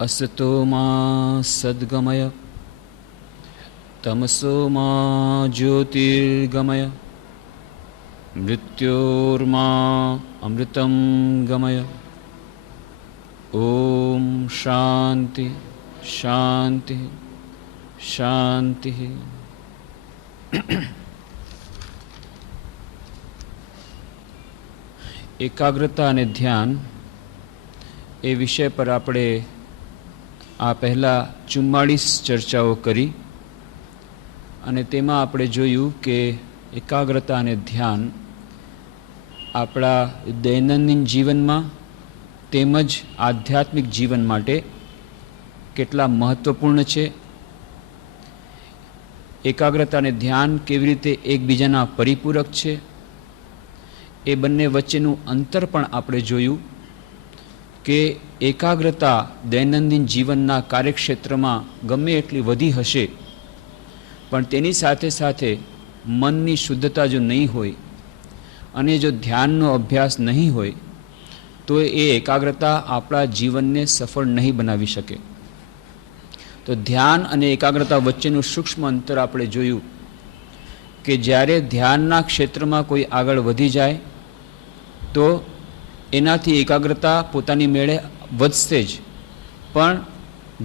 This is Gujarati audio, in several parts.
असतो मा सद्गमय तमसो मा ज्योतिर्गमय मृत्योर्मा अमृतं गमय। ओम शांति शांति शांति। एकाग्रता અને ધ્યાન એ વિષય પર આપણે આ પહેલાં 44 ચર્ચાઓ કરી અને તેમાં આપણે જોયું કે એકાગ્રતા અને ધ્યાન આપણા દૈનંદિન જીવનમાં તેમજ આધ્યાત્મિક જીવન માટે કેટલા મહત્વપૂર્ણ છે। એકાગ્રતા અને ધ્યાન કેવી રીતે એકબીજાના પરિપૂરક છે એ બંને વચ્ચેનું અંતર પણ આપણે જોયું કે એકાગ્રતા દૈનંદિન જીવનના કાર્યક્ષેત્રમાં ગમે એટલી વધી હશે પણ તેની સાથે સાથે મનની શુદ્ધતા જો નહીં હોય અને જો ધ્યાનનો અભ્યાસ નહીં હોય તો એ એકાગ્રતા આપણા જીવનને સફળ નહીં બનાવી શકે। તો ધ્યાન અને એકાગ્રતા વચ્ચેનું સૂક્ષ્મ અંતર આપણે જોયું કે જ્યારે ધ્યાનના ક્ષેત્રમાં કોઈ આગળ વધી જાય તો એનાથી એકાગ્રતા પોતાની મેળે વધશે જ, પણ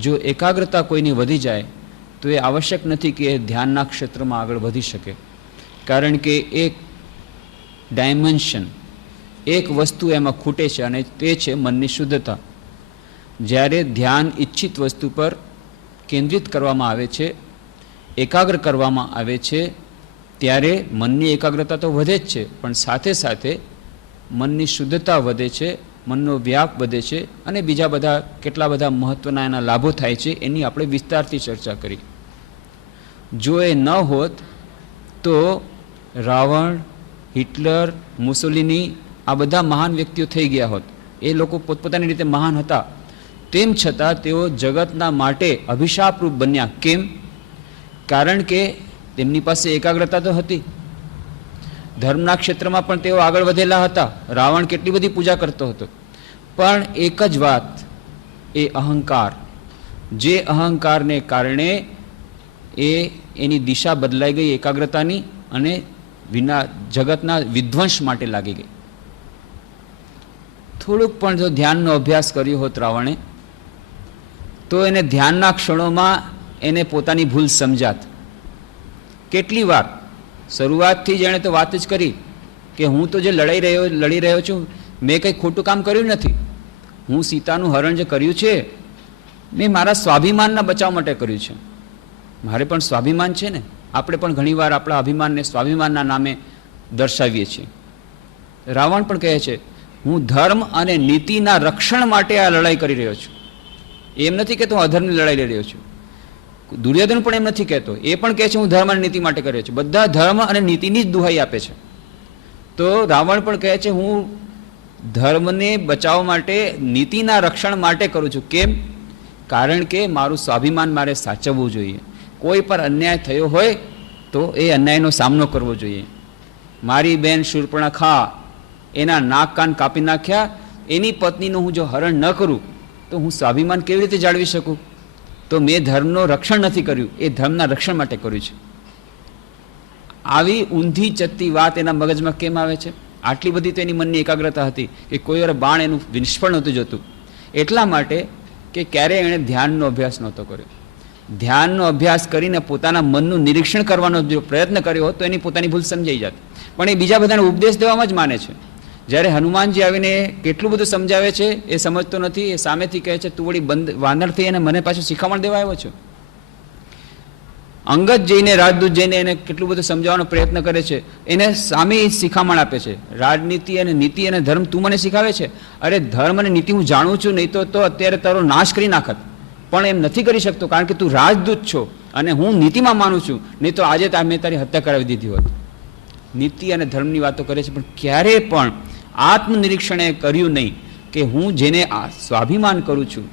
જો એકાગ્રતા કોઈની વધી જાય તો એ આવશ્યક નથી કે એ ધ્યાનના ક્ષેત્રમાં આગળ વધી શકે, કારણ કે એક ડાયમેન્શન, એક વસ્તુ એમાં ખૂટે છે અને તે છે મનની શુદ્ધતા। જ્યારે ધ્યાન ઈચ્છિત વસ્તુ પર કેન્દ્રિત કરવામાં આવે છે, એકાગ્ર કરવામાં આવે છે, ત્યારે મનની એકાગ્રતા તો વધે જ છે પણ સાથે સાથે મનની શુદ્ધતા વધે છે, મનનો વ્યાપ વધે છે અને બીજા બધા કેટલા બધા મહત્ત્વના એના લાભો થાય છે એની આપણે વિસ્તારથી ચર્ચા કરી। જો એ ન હોત તો રાવણ, હિટલર, મુસોલિની આ બધા મહાન વ્યક્તિઓ થઈ ગયા હોત। એ લોકો પોતપોતાની રીતે મહાન હતા, તેમ છતાં તેઓ જગતના માટે અભિશાપરૂપ બન્યા। કેમ? કારણ કે તેમની પાસે એકાગ્રતા તો હતી, ધર્મના ક્ષેત્રમાં પણ તેઓ આગળ વધેલા હતા। રાવણ કેટલી બધી પૂજા કરતો હતો, પણ એક જ વાત, એ અહંકાર, જે અહંકારને કારણે એની દિશા બદલાઈ ગઈ એકાગ્રતાની અને જગતના વિધ્વંસ માટે લાગી ગઈ। થોડુંક પણ જો ધ્યાનનો અભ્યાસ કર્યો હોત રાવણે તો એને ધ્યાનના ક્ષણોમાં એને પોતાની ભૂલ સમજાત। કેટલી વાર શરૂઆતથી જ એણે તો વાત જ કરી કે હું તો જે લડી રહ્યો છું મેં કંઈ ખોટું કામ કર્યું નથી, હું સીતાનું હરણ જે કર્યું છે મેં મારા સ્વાભિમાનના બચાવ માટે કર્યું છે। મારે પણ સ્વાભિમાન છે ને, આપણે પણ ઘણીવાર આપણા અભિમાનને સ્વાભિમાનના નામે દર્શાવીએ છીએ। રાવણ પણ કહે છે હું ધર્મ અને નીતિના રક્ષણ માટે આ લડાઈ કરી રહ્યો છું, એમ નથી કે હું અધર્મની લડાઈ લઈ રહ્યો છું। દુર્યોધન પણ એમ નથી કહેતો, એ પણ કહે છે હું ધર્મ અને નીતિ માટે કર્યો છું, બધા ધર્મ અને નીતિની જ દુહાઈ આપે છે। તો રાવણ પણ કહે છે હું ધર્મને બચાવવા માટે, નીતિના રક્ષણ માટે કરું છું। કેમ? કારણ કે મારું સ્વાભિમાન મારે સાચવવું જોઈએ, કોઈ પર અન્યાય થયો હોય તો એ અન્યાયનો સામનો કરવો જોઈએ। મારી બેન શૂર્પણખા એના નાક કાન કાપી નાખ્યા, એની પત્નીનું હું જો હરણ ન કરું તો હું સ્વાભિમાન કેવી રીતે જાળવી શકું? તો મેં ધર્મનો રક્ષણ નથી કર્યું, એ ધર્મના રક્ષણ માટે કર્યું છે। આવી ઊંધી ચત્તી વાત એના મગજમાં કેમ આવે છે? આટલી બધી તો એની મનની એકાગ્રતા હતી કે કોઈ વાર બાણ એનું નિષ્ફળ નહોતું જતું, એટલા માટે કે ક્યારેય એણે ધ્યાનનો અભ્યાસ નહોતો કર્યો। ધ્યાનનો અભ્યાસ કરીને પોતાના મનનું નિરીક્ષણ કરવાનો જો પ્રયત્ન કર્યો હોત તો એની પોતાની ભૂલ સમજાઈ જાત, પણ એ બીજા બધાને ઉપદેશ દેવામાં જ માને છે। જ્યારે હનુમાનજી આવીને કેટલું બધું સમજાવે છે એ સમજતો નથી, એ સામેથી કહે છે તું વળી વાનર થઈ અને મને પાછું શીખવાણ દેવા આવ્યો છો। અંગત જઈને, રાજદૂત જઈને એને કેટલું બધું સમજાવવાનો પ્રયત્ન કરે છે, એને સામે શિખામણ આપે છે, રાજનીતિ અને નીતિ અને ધર્મ તું મને શીખાવે છે? અરે ધર્મ અને નીતિ હું જાણું છું, નહીં તો અત્યારે તારો નાશ કરી નાખત, પણ એમ નથી કરી શકતો કારણ કે તું રાજદૂત છો અને હું નીતિમાં માનું છું, નહીં તો આજે મેં તારી હત્યા કરાવી દીધી હોત। નીતિ અને ધર્મની વાતો કરે છે પણ ક્યારેય પણ આત્મનિરીક્ષણે કર્યું નહીં કે હું જેને સ્વાભિમાન કરું છું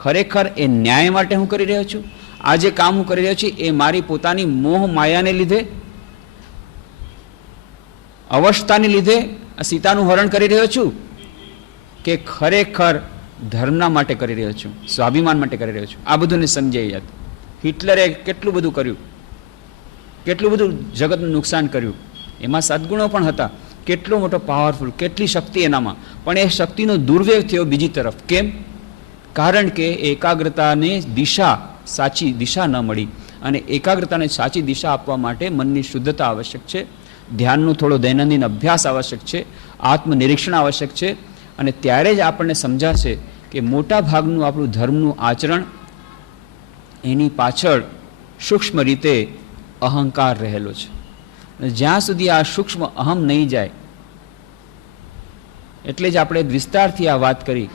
ખરેખર એ ન્યાય માટે હું કરી રહ્યો છું? આ જે કામ હું કરી રહ્યો છું એ મારી પોતાની મોહ માયાને લીધે, અવસ્થાને લીધે સીતાનું હરણ કરી રહ્યો છું કે ખરેખર ધર્મના માટે કરી રહ્યો છું, સ્વાભિમાન માટે કરી રહ્યો છું. આ બધુંને સમજાઈ જાત. હિટલરે કેટલું બધું કર્યું, કેટલું બધું જગતનું નુકસાન કર્યું. એમાં સદગુણો પણ હતા, કેટલો મોટો પાવરફુલ, કેટલી શક્તિ એનામાં, પણ એ શક્તિનો દુર્વ્યય થયો બીજી તરફ. કેમ? કારણ કે એકાગ્રતાને દિશા, સાચી દિશા ન મળી. અને એકાગ્રતાને સાચી દિશા આપવા માટે મનની શુદ્ધતા આવશ્યક છે, ધ્યાનનો થોડો દૈનંદિન અભ્યાસ આવશ્યક છે, આત્મનિરીક્ષણ આવશ્યક છે. અને ત્યારે જ આપણને સમજાશે કે મોટા ભાગનું આપણું ધર્મનું આચરણ, એની પાછળ સૂક્ષ્મ રીતે અહંકાર રહેલો છે. જ્યાં સુધી આ સૂક્ષ્મ અહમ નહીં જાય, એટલે જ આપણે વિસ્તારથી આ વાત કરી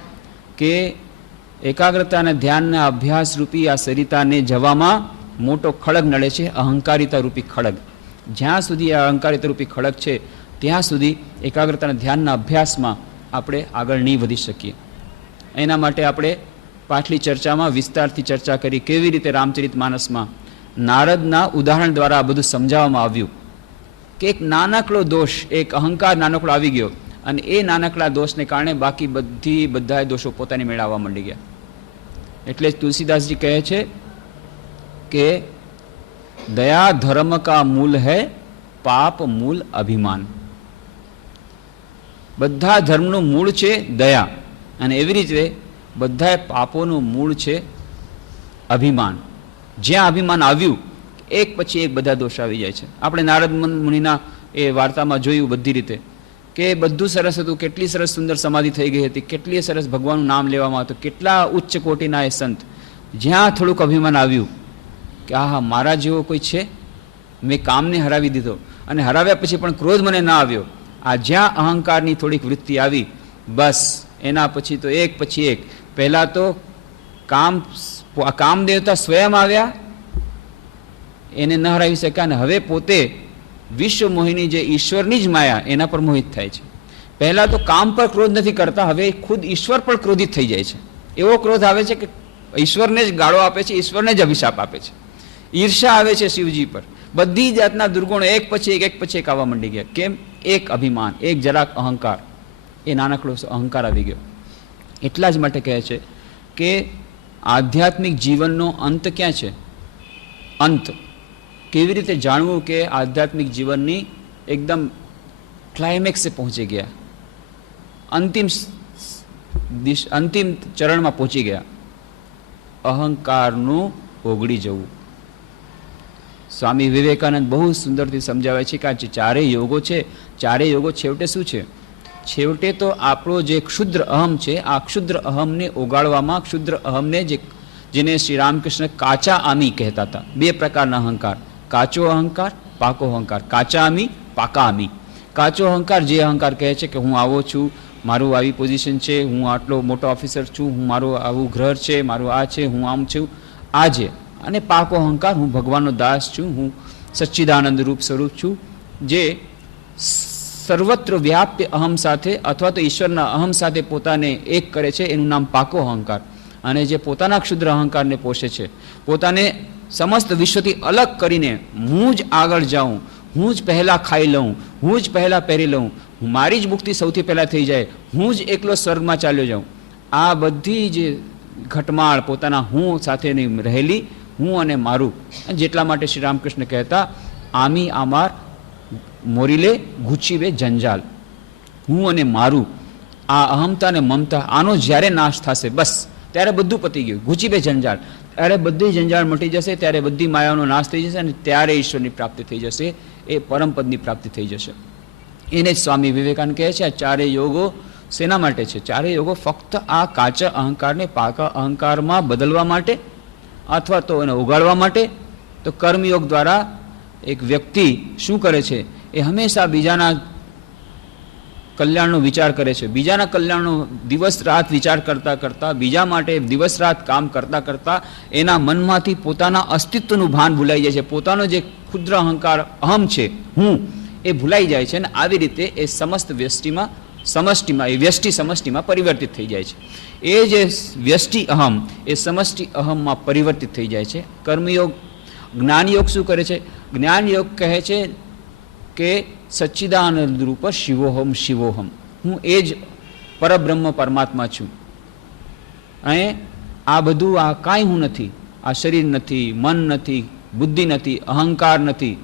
કે એકાગ્રતા અને ધ્યાનના અભ્યાસ રૂપી આ સરિતાને જવામાં મોટો ખડગ નડે છે, અહંકારિતા રૂપી ખડગ. જ્યાં સુધી આ અહંકારિતા રૂપી ખડગ છે ત્યાં સુધી એકાગ્રતા અને ધ્યાનના અભ્યાસમાં આપણે આગળ નહીં વધી શકીએ. એના માટે આપણે પાછલી ચર્ચામાં વિસ્તારથી ચર્ચા કરી, કેવી રીતે રામચરિત માનસમાં નારદના ઉદાહરણ દ્વારા આ બધું સમજાવવામાં આવ્યું કે એક નાનકડો દોષ, એક અહંકાર નાનકડો આવી ગયો, અને એ નાનકડા દોષને કારણે બાકી બધા દોષો પોતાની મેળવવા માંડી ગયા. એટલે જ તુલસીદાસજી કહે છે કે દયા ધર્મ કા મૂલ હૈ, પાપ મૂલ અભિમાન. બધા ધર્મનું મૂળ છે દયા, અને એવી રીતે બધા પાપોનું મૂળ છે અભિમાન. જ્યાં અભિમાન આવ્યું, એક પછી એક બધા દોષ આવી જાય છે. આપણે નારદ મુનિના એ વાર્તામાં જોયું બધી રીતે કે બધું સરસ હતું, કેટલી સરસ સુંદર સમાધિ થઈ ગઈ હતી, કેટલી સરસ ભગવાનનું નામ લેવામાં આવતું, કેટલા ઉચ્ચ કોટીના એ સંત. જ્યાં થોડુંક અભિમાન આવ્યું કે આહા મારા જેવો કોઈ છે, મેં કામને હરાવી દીધો, અને હરાવ્યા પછી પણ ક્રોધ મને ના આવ્યો, આ જ્યાં અહંકારની થોડીક વૃત્તિ આવી, બસ એના પછી તો એક પછી એક. પહેલાં તો કામ દેવતા સ્વયં આવ્યા, એને ન હરાવી શક્યા, અને હવે પોતે વિશ્વ મોહિની જે ઈશ્વરની જ માયા, એના પર મોહિત થાય છે. પહેલાં તો કામ પર ક્રોધ નથી કરતા, હવે ખુદ ઈશ્વર પર ક્રોધિત થઈ જાય છે. એવો ક્રોધ આવે છે કે ઈશ્વરને જ ગાળો આપે છે, ઈશ્વરને જ અભિશાપ આપે છે. ઈર્ષા આવે છે શિવજી પર. બધી જાતના દુર્ગુણો એક પછી એક આવવા માંડી ગયા. કેમ? એક અભિમાન, એક જરાક અહંકાર, એ નાનકડો અહંકાર આવી ગયો. એટલા જ માટે કહે છે કે આધ્યાત્મિક જીવનનો અંત ક્યાં છે? અંત કેવી રીતે જાણવું કે આધ્યાત્મિક જીવનની એકદમ ક્લાઇમેક્સે પહોંચી ગયા, અંતિમ ચરણમાં પહોંચી ગયા? અહંકારનું ઓગળી જવું. સ્વામી વિવેકાનંદ બહુ સુંદરથી સમજાવે છે કે આ ચારેય યોગો છે, ચારેય યોગો છેવટે શું છે? છેવટે તો આપણો જે ક્ષુદ્ર અહમ છે, આ ક્ષુદ્ર અહમને ઓગાળવામાં, ક્ષુદ્ર અહમને જેને શ્રી રામકૃષ્ણ કાચા આમી કહેતા હતા. બે પ્રકારના અહંકાર, કાચો અહંકાર, પાકો અહંકાર. કાચા આમી, પાકા આમી. કાચો અહંકાર જે અહંકાર કહે છે કે હું આવો છું, મારું આવી પોઝિશન છે, હું આટલો મોટો ઓફિસર છું, હું મારું આવું ઘર છે, મારું આ છે, હું આમ છું, આ છે. અને પાકો અહંકાર, હું ભગવાનનો દાસ છું, હું સચ્ચિદાનંદ રૂપ સ્વરૂપ છું, જે સર્વત્ર વ્યાપ્ય અહમ સાથે અથવા તો ઈશ્વરના અહમ સાથે પોતાને એક કરે છે, એનું નામ પાકો અહંકાર. અને જે પોતાના ક્ષુદ્ર અહંકારને પોષે છે, પોતાને સમસ્ત વિશ્વથી અલગ કરીને હું જ આગળ જાઉં, હું જ પહેલાં ખાઈ લઉં, હું જ પહેલાં પહેરી લઉં, મારી જ મુક્તિ સૌથી પહેલાં થઈ જાય, હું જ એકલો સ્વર્ગમાં ચાલ્યો જાઉં. આ બધી જે ઘટમાળ પોતાના હું સાથેની રહેલી, હું અને મારું. જેટલા માટે શ્રી રામકૃષ્ણ કહેતા, આમી આમાર મોરીલે ઘૂચીવે જંજાલ. હું અને મારું, આ અહમતા અને મમતા, આનો જ્યારે નાશ થશે બસ ત્યારે બધું પતી ગયું. ઘૂચીવે જંજાળ, ત્યારે બધી જંજાળ મટી જશે, ત્યારે બધી માયાનો નાશ થઈ જશે, અને ત્યારે ઈશ્વરની પ્રાપ્તિ થઈ જશે, એ પરમપદની પ્રાપ્તિ થઈ જશે. એને જ સ્વામી વિવેકાનંદ કહે છે આ ચારેય યોગો શેના માટે છે? ચારેય યોગો ફક્ત આ કાચા અહંકારને પાકા અહંકારમાં બદલવા માટે, અથવા તો એને ઉગાડવા માટે. તો કર્મયોગ દ્વારા એક વ્યક્તિ શું કરે છે? એ હંમેશા બીજાના કલ્યાણનો વિચાર કરે છે. બીજાના કલ્યાણનો દિવસ રાત વિચાર કરતાં કરતાં, બીજા માટે દિવસ રાત કામ કરતાં કરતાં એના મનમાંથી પોતાના અસ્તિત્વનું ભાન ભૂલાઈ જાય છે. પોતાનો જે ક્ષુદ્ર અહંકાર અહમ છે, હું, એ ભૂલાઈ જાય છે. અને આવી રીતે એ સમસ્ત વ્યષ્ટિ સમષ્ટિમાં પરિવર્તિત થઈ જાય છે. એ જે વ્યષ્ટિ અહમ એ સમષ્ટિ અહમમાં પરિવર્તિત થઈ જાય છે. કર્મયોગ, જ્ઞાનયોગ શું કરે છે? જ્ઞાનયોગ કહે છે કે સચ્ચિદાનંદ રૂપ શિવોહમ શિવોહમ, હું એ જ પરબ્રહ્મ પરમાત્મા છું. અને આ બધું આ કાંઈ હું નથી, આ શરીર નથી, મન નથી, બુદ્ધિ નથી, અહંકાર નથી,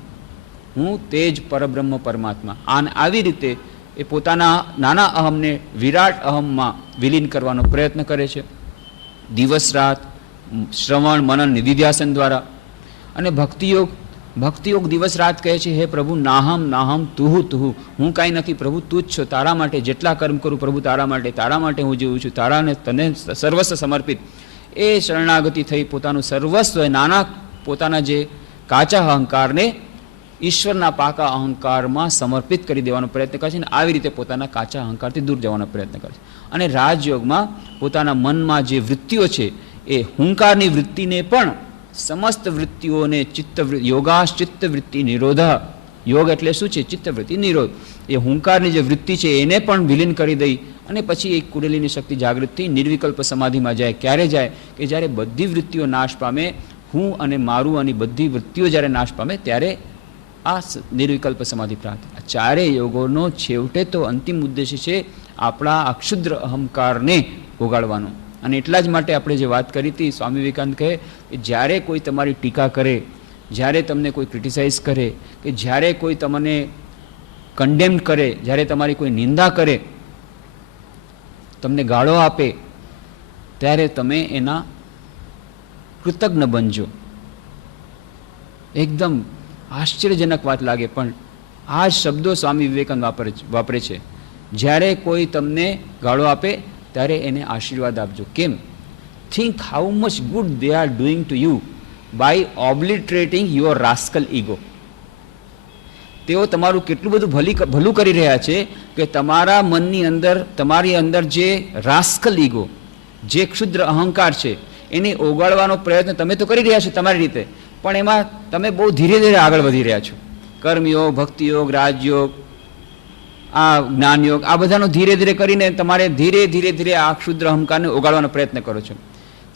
હું તે જ પરબ્રહ્મ પરમાત્મા. આને આવી રીતે એ પોતાના નાના અહમને વિરાટ અહમમાં વિલીન કરવાનો પ્રયત્ન કરે છે દિવસ રાત શ્રવણ મનન નિધિધ્યાસન દ્વારા. અને ભક્તિયોગ દિવસ રાત કહે છે, હે પ્રભુ નાહમ નાહમ તુહુ તુહુ, હું કાંઈ નથી પ્રભુ, તું જ છો, તારા માટે જેટલા કર્મ કરું પ્રભુ તારા માટે હું જીવું છું, તારાને તને સર્વસ્વ સમર્પિત. એ શરણાગતિ થઈ પોતાનું સર્વસ્વ નાના પોતાના જે કાચા અહંકારને ઈશ્વરના પાકા અહંકારમાં સમર્પિત કરી દેવાનો પ્રયત્ન કરે છે અને આવી રીતે પોતાના કાચા અહંકારથી દૂર જવાનો પ્રયત્ન કરે છે. અને રાજયોગમાં પોતાના મનમાં જે વૃત્તિઓ છે એ હુંકારની વૃત્તિને પણ સમસ્ત વૃત્તિઓને યોગાશ્ચિત્ત વૃત્તિ નિરોધ, યોગ એટલે શું છે? ચિત્તવૃત્તિ નિરોધ. એ હુંકારની જે વૃત્તિ છે એને પણ વિલીન કરી દઈ અને પછી એક કુંડલીની શક્તિ જાગૃત થઈ નિર્વિકલ્પ સમાધિમાં જાય. ક્યારે જાય? કે જ્યારે બધી વૃત્તિઓ નાશ પામે, હું અને મારું અને બધી વૃત્તિઓ જ્યારે નાશ પામે ત્યારે આ નિર્વિકલ્પ સમાધિ પ્રાપ્ત. આ ચારેય યોગોનો છેવટે તો અંતિમ ઉદ્દેશ્ય છે આપણા આ ક્ષુદ્ર અહંકારને ઓગાળવાનો. અને એટલા જ માટે આપણે જે વાત કરી હતી, સ્વામી વિવેકાનંદ કહે કે જ્યારે કોઈ તમારી ટીકા કરે, જ્યારે તમને કોઈ ક્રિટિસાઇઝ કરે, કે જ્યારે કોઈ તમને કન્ડેમ કરે, જ્યારે તમારી કોઈ નિંદા કરે, તમને ગાળો આપે, ત્યારે તમે એના કૃતજ્ઞ બનજો. એકદમ આશ્ચર્યજનક વાત લાગે પણ આ શબ્દો સ્વામી વિવેકાનંદ વાપરે છે. જ્યારે કોઈ તમને ગાળો આપે ત્યારે એને આશીર્વાદ આપજો. કેમ? Think how much good they are doing to you by obliterating your rascal ego. તેઓ તમારું કેટલું બધું ભલું કરી રહ્યા છે કે તમારા મનની અંદર, તમારી અંદર જે રાસ્કલ ઈગો, જે ક્ષુદ્ર અહંકાર છે એને ઓગાળવાનો પ્રયત્ન તમે તો કરી રહ્યા છો તમારી રીતે, પણ એમાં તમે બહુ ધીરે ધીરે આગળ વધી રહ્યા છો. કર્મયોગ, ભક્તિયોગ, રાજયોગ, આ જ્ઞાનયોગ, આ બધાનો ધીરે ધીરે કરીને તમારે ધીરે ધીરે આ ક્ષુદ્ર અહંકારને ઓગાળવાનો પ્રયત્ન કરો છો.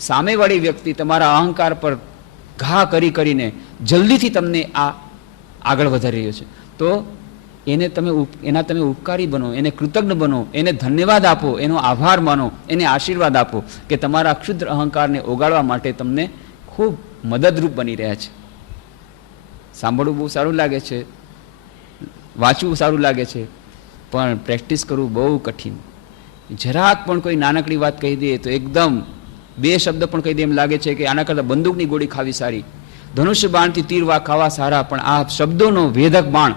સામેવાળી વ્યક્તિ તમારા અહંકાર પર ઘા કરીને જલ્દીથી તમને આ આગળ વધારી રહ્યો છે, તો એના તમે ઉપકારી બનો, એને કૃતજ્ઞ બનો, એને ધન્યવાદ આપો, એનો આભાર માનો, એને આશીર્વાદ આપો કે તમારા ક્ષુદ્ર અહંકારને ઓગાળવા માટે તમને ખૂબ મદદરૂપ બની રહ્યા છે. સાંભળવું બહુ સારું લાગે છે, વાંચવું સારું લાગે છે, પણ પ્રેક્ટિસ કરવું બહુ કઠિન. જરાક પણ કોઈ નાનકડી વાત કહી દે તો એકદમ 2 શબ્દ પણ કહી દે એમ લાગે છે કે આના કરતાં બંદૂકની ગોળી ખાવી સારી, ધનુષ્ય બાણથી તીર ખાવા સારા. પણ આ શબ્દોનો વેધક બાણ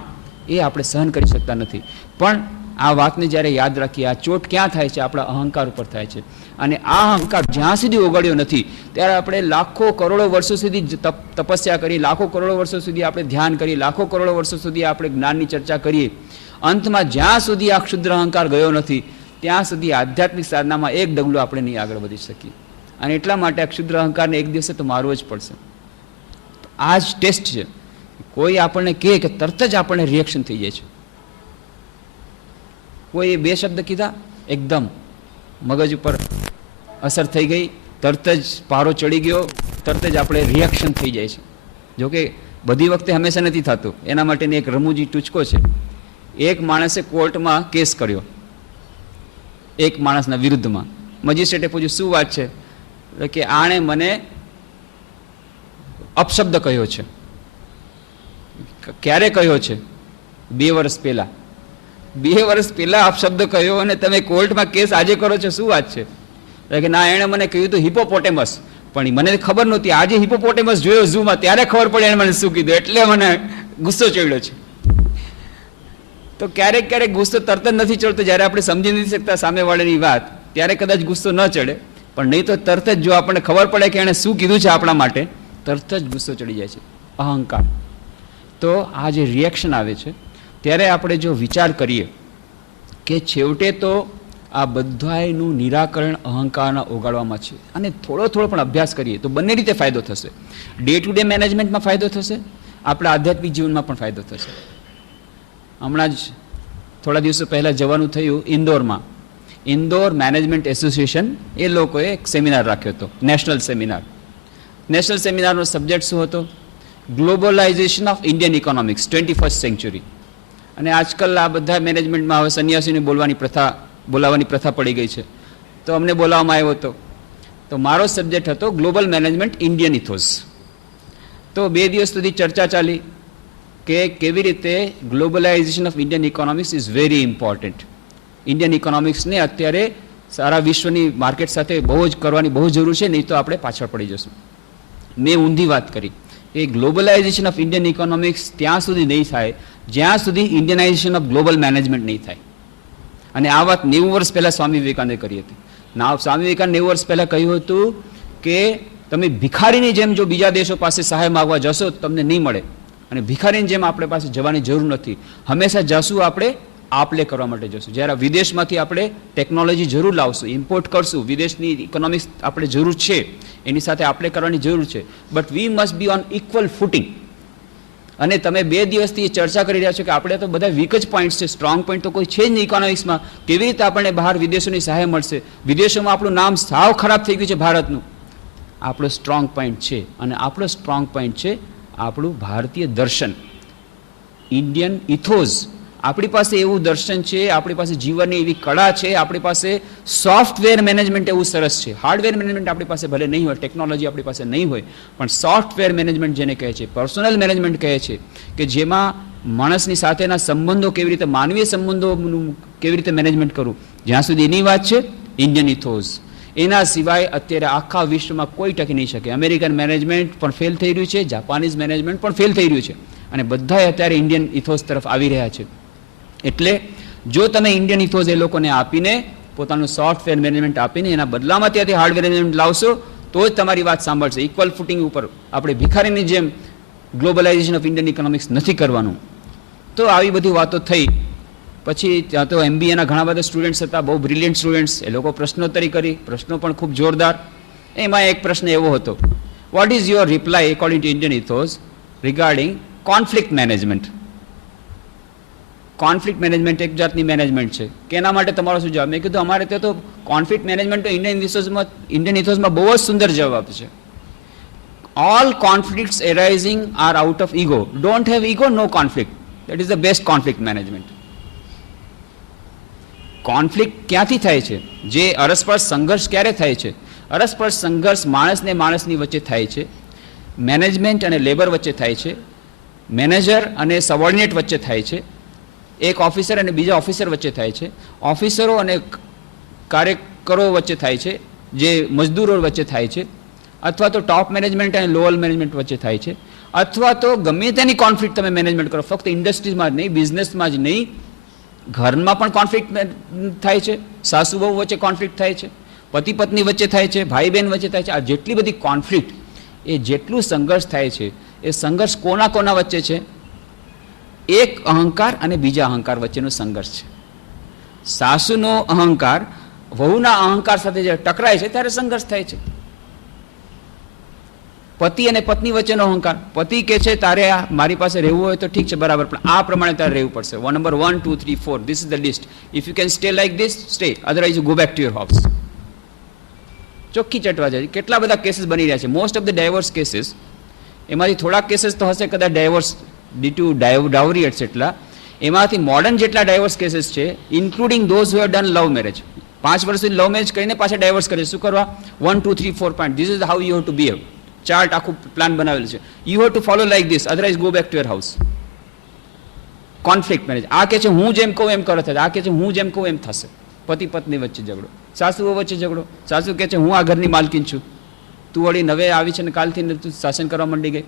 એ આપણે સહન કરી શકતા નથી. પણ આ વાતને જ્યારે યાદ રાખીએ, આ ચોટ ક્યાં થાય છે? આપણા અહંકાર ઉપર થાય છે. અને આ અહંકાર જ્યાં સુધી ઓગળ્યો નથી ત્યારે આપણે લાખો કરોડો વર્ષો સુધી તપસ્યા કરી, લાખો કરોડો વર્ષો સુધી આપણે ધ્યાન કરીએ, લાખો કરોડો વર્ષો સુધી આપણે જ્ઞાનની ચર્ચા કરીએ, અંતમાં જ્યાં સુધી આ ક્ષુદ્ર અહંકાર ગયો નથી ત્યાં સુધી આધ્યાત્મિક સાધનામાં એક ડગલું આપણે નહીં આગળ વધી શકીએ. અને એટલા માટે આ ક્ષુદ્ર અહંકારને એક દિવસે તો મારવો જ પડશે. આ જ ટેસ્ટ છે. કોઈ આપણને કહે કે તરત જ આપણને રિએક્શન થઈ જાય છે. કોઈ 2 શબ્દ કીધા, એકદમ મગજ ઉપર અસર થઈ ગઈ, તરત જ પારો ચડી ગયો, તરત જ આપણે રિએક્શન થઈ જાય છે. જોકે બધી વખતે હંમેશા નથી થતું. એના માટેની એક રમૂજી ટૂચકો છે. એક માણસે કોર્ટમાં કેસ કર્યો એક માણસના વિરુદ્ધમાં. મજિસ્ટ્રેટે પૂછ્યું શું વાત છે? કે આણે મને અપશબ્દ કહ્યો છે. ક્યારે કહ્યો છે? 2 વર્ષ પહેલા. 2 વર્ષ પહેલા અપશબ્દ કહ્યો અને તમે કોર્ટમાં કેસ આજે કરો છો, શું વાત છે? કે ના, એણે મને કહ્યું હતું હિપોપોટેમસ, પણ મને ખબર નહોતી. આજે હિપોપોટેમસ જોયો ઝૂમાં ત્યારે ખબર પડી એણે મને શું કીધું, એટલે મને ગુસ્સો ચડ્યો છે. તો ક્યારેક ગુસ્સો તરત જ નથી ચડતો. જ્યારે આપણે સમજી નથી શકતા સામેવાળાની વાત ત્યારે કદાચ ગુસ્સો ન ચડે, પણ નહીં તો તરત જ જો આપણને ખબર પડે કે એણે શું કીધું છે આપણા માટે, તરત જ ગુસ્સો ચડી જાય છે. અહંકાર. તો આ જે રિએક્શન આવે છે ત્યારે આપણે જો વિચાર કરીએ કે છેવટે તો આ બધાયનું નિરાકરણ અહંકારના ઓગાળવામાં છે, અને થોડો પણ અભ્યાસ કરીએ તો બંને રીતે ફાયદો થશે. ડે ટુ ડે મેનેજમેન્ટમાં ફાયદો થશે, આપણા આધ્યાત્મિક જીવનમાં પણ ફાયદો થશે. હમણાં જ થોડા દિવસો પહેલાં જવાનું થયું ઇન્દોરમાં. ઇન્દોર મેનેજમેન્ટ એસોસિએશન એ લોકોએ એક સેમિનાર રાખ્યો હતો, નેશનલ સેમિનાર. નેશનલ સેમિનારનો સબ્જેક્ટ શું હતો? Globalisation of Indian economics 21st century. અને આજકાલ આ બધા મેનેજમેન્ટમાં હવે સંન્યાસીને બોલાવવાની પ્રથા પડી ગઈ છે. તો અમને બોલાવવામાં આવ્યો હતો. તો મારો સબ્જેક્ટ હતો ગ્લોબલ મેનેજમેન્ટ ઇન્ડિયન ઇથોસ. તો 2 દિવસ સુધી ચર્ચા ચાલી કે કેવી રીતે globalization of Indian economics is very important. Indian ઇકોનોમિક્સને અત્યારે સારા વિશ્વની માર્કેટ સાથે બહુ જ કરવાની બહુ જરૂર છે, નહીં તો આપણે પાછળ પડી જશું. મેં ઊંધી વાત કરી એ ગ્લોબલાઇઝેશન ઓફ ઇન્ડિયન ઇકોનોમિક્સ ત્યાં સુધી નહીં થાય જ્યાં સુધી ઇન્ડિયનાઇઝેશન ઓફ ગ્લોબલ મેનેજમેન્ટ નહીં થાય. અને આ વાત 90 વર્ષ પહેલાં સ્વામી વિવેકાનંદે કરી હતી. સ્વામી વિવેકાનંદ 90 વર્ષ પહેલાં કહ્યું હતું કે તમે ભિખારીની જેમ જો બીજા દેશો પાસે સહાય માગવા જશો તો તમને નહીં મળે, અને ભિખારીની જેમ આપણે પાસે જવાની જરૂર નથી. હંમેશા જશું આપણે આપલે કરવા માટે જશું. જ્યારે વિદેશમાંથી આપણે ટેકનોલોજી જરૂર લાવશું, ઇમ્પોર્ટ કરશું, વિદેશની ઇકોનોમિક્સ આપણે જરૂર છે, એની સાથે આપલે કરવાની જરૂર છે, but we must be on equal footing. અને તમે 2 દિવસથી ચર્ચા કરી રહ્યા છો કે આપણે તો બધા વીક જ પોઈન્ટ્સ છે, સ્ટ્રોંગ પોઈન્ટ તો કોઈ છે જ નહીં ઇકોનોમિક્સમાં. કેવી રીતે આપણને બહાર વિદેશોની સહાય મળશે? વિદેશોમાં આપણું નામ સાવ ખરાબ થઈ ગયું છે ભારતનું. આપણો સ્ટ્રોંગ પોઈન્ટ છે, અને આપણો સ્ટ્રોંગ પોઈન્ટ છે આપણું ભારતીય દર્શન, ઇન્ડિયન ઇથોઝ. આપણી પાસે એવું દર્શન છે, આપણી પાસે જીવનની એવી કળા છે, આપણી પાસે સોફ્ટવેર મેનેજમેન્ટ એવું સરસ છે. હાર્ડવેર મેનેજમેન્ટ આપણી પાસે ભલે નહીં હોય, ટેકનોલોજી આપણી પાસે નહીં હોય, પણ સોફ્ટવેર મેનેજમેન્ટ જેને કહે છે, પર્સનલ મેનેજમેન્ટ કહે છે, કે જેમાં માણસની સાથેના સંબંધો કેવી રીતે, માનવીય સંબંધોનું કેવી રીતે મેનેજમેન્ટ કરવું, જ્યાં સુધી એની વાત છે ઇન્ડિયન ઇથોઝ. એના સિવાય અત્યારે આખા વિશ્વમાં કોઈ ટકી નહીં શકે. અમેરિકન મેનેજમેન્ટ પણ ફેલ થઈ રહ્યું છે, જાપાનીઝ મેનેજમેન્ટ પણ ફેલ થઈ રહ્યું છે, અને બધાએ અત્યારે ઇન્ડિયન ઇથોઝ તરફ આવી રહ્યા છે. એટલે જો તમે ઇન્ડિયન ઇથોઝ એ લોકોને આપીને, પોતાનું સોફ્ટવેર મેનેજમેન્ટ આપીને એના બદલામાં ત્યાંથી હાર્ડવેર મેનેજમેન્ટ લાવશો તો જ તમારી વાત સાંભળશે. ઇક્વલ ફૂટિંગ ઉપર આપણે ભિખારીની જેમ ગ્લોબલાઇઝેશન ઓફ ઇન્ડિયન ઇકોનોમિક્સ નથી કરવાનું. તો આવી બધી વાતો થઈ. પછી ત્યાં તો MBAના ઘણા બધા સ્ટુડન્ટ્સ હતા, બહુ બ્રિલિયન્ટ સ્ટુડન્ટ્સ. એ લોકો પ્રશ્નોત્તરી કરી, પ્રશ્નો પણ ખૂબ જોરદાર. એમાં એક પ્રશ્ન એવો હતો, what is your reply according to Indian ethos regarding conflict management? Conflict management એક જાતની મેનેજમેન્ટ છે, કે એના માટે તમારો શું જવાબ? મેં કીધું અમારે ત્યાં તો કોન્ફ્લિક્ટ મેનેજમેન્ટ તો ઇન્ડિયન ઇથોઝમાં બહુ જ સુંદર જવાબ છે. All conflicts arising are out of ego. Don't have ego, no conflict. That is the best conflict management. Conflict ક્યાંથી થાય છે? જે અરસપરસ સંઘર્ષ ક્યારે થાય છે? અરસપરસ સંઘર્ષ માણસને માણસની વચ્ચે થાય છે, મેનેજમેન્ટ અને લેબર વચ્ચે થાય છે, મેનેજર અને સબોર્ડિનેટ વચ્ચે થાય છે, એક ઓફિસર અને બીજા ઓફિસર વચ્ચે થાય છે, ઓફિસરો અને કાર્યકરો વચ્ચે થાય છે, જે મજદૂરો વચ્ચે થાય છે, અથવા તો ટોપ મેનેજમેન્ટ અને લોઅર મેનેજમેન્ટ વચ્ચે થાય છે, અથવા તો ગમે તેની કોન્ફ્લિક્ટ તમે મેનેજમેન્ટ કરો, ફક્ત ઇન્ડસ્ટ્રીઝમાં જ નહીં, બિઝનેસમાં જ નહીં, ઘરમાં પણ કોન્ફ્લિક્ટ થાય છે, સાસુ બહુ વચ્ચે કોન્ફ્લિક્ટ થાય છે, પતિ પત્ની વચ્ચે થાય છે, ભાઈ બહેન વચ્ચે થાય છે. આ જેટલી બધી કોન્ફ્લિક્ટ, એ જેટલું સંઘર્ષ થાય છે, એ સંઘર્ષ કોના કોના વચ્ચે છે? એક અહંકાર અને બીજા અહંકાર વચ્ચેનો સંઘર્ષ છે. સાસુનો અહંકાર વહુના અહંકાર સાથે જે ટકરાય છે ત્યારે સંઘર્ષ થાય છે. પતિ અને પત્ની વચ્ચેનો અહંકાર, પતિ કે છે તારે મારી પાસે રહેવું હોય તો ઠીક છે, બરાબર, પણ આ પ્રમાણે તારે રહેવું પડશે. Number 1, 2, 3, 4, this is the list. If you can stay like this, stay, otherwise you go back to your house. ચોખ્ખી ચટવા જાય. કેટલા બધા કેસીસ બની રહ્યા છે. Most of the divorce cases, એમાંથી થોડાક કેસીસ તો હશે કદાચ divorce due to dowry etcetera. એમાંથી મોડર્ન જેટલા ડાયવોર્સ કેસીસ છે, including those who have done love marriage, 5 વર્ષ સુધી લવ મેરેજ કરીને પાછા ડાયવોર્સ કરે. શું કરવા? 1, 2, 3, 4 point. This is how you have to behave. Chart આખું પ્લાન બનાવેલું છે. You have to follow like this, otherwise go back to your house. Conflict marriage. આ કે છે હું જેમ કહું એમ કરો થશે, આ કે છે હું જેમ કહું એમ થશે. પતિ પત્ની વચ્ચે ઝઘડો, સાસુઓ વચ્ચે ઝઘડો. સાસુ કે છે હું આ ઘરની માલકીન છું, તું વળી નવે આવી છે ને કાલથી તું શાસન કરવા માંડી ગઈ.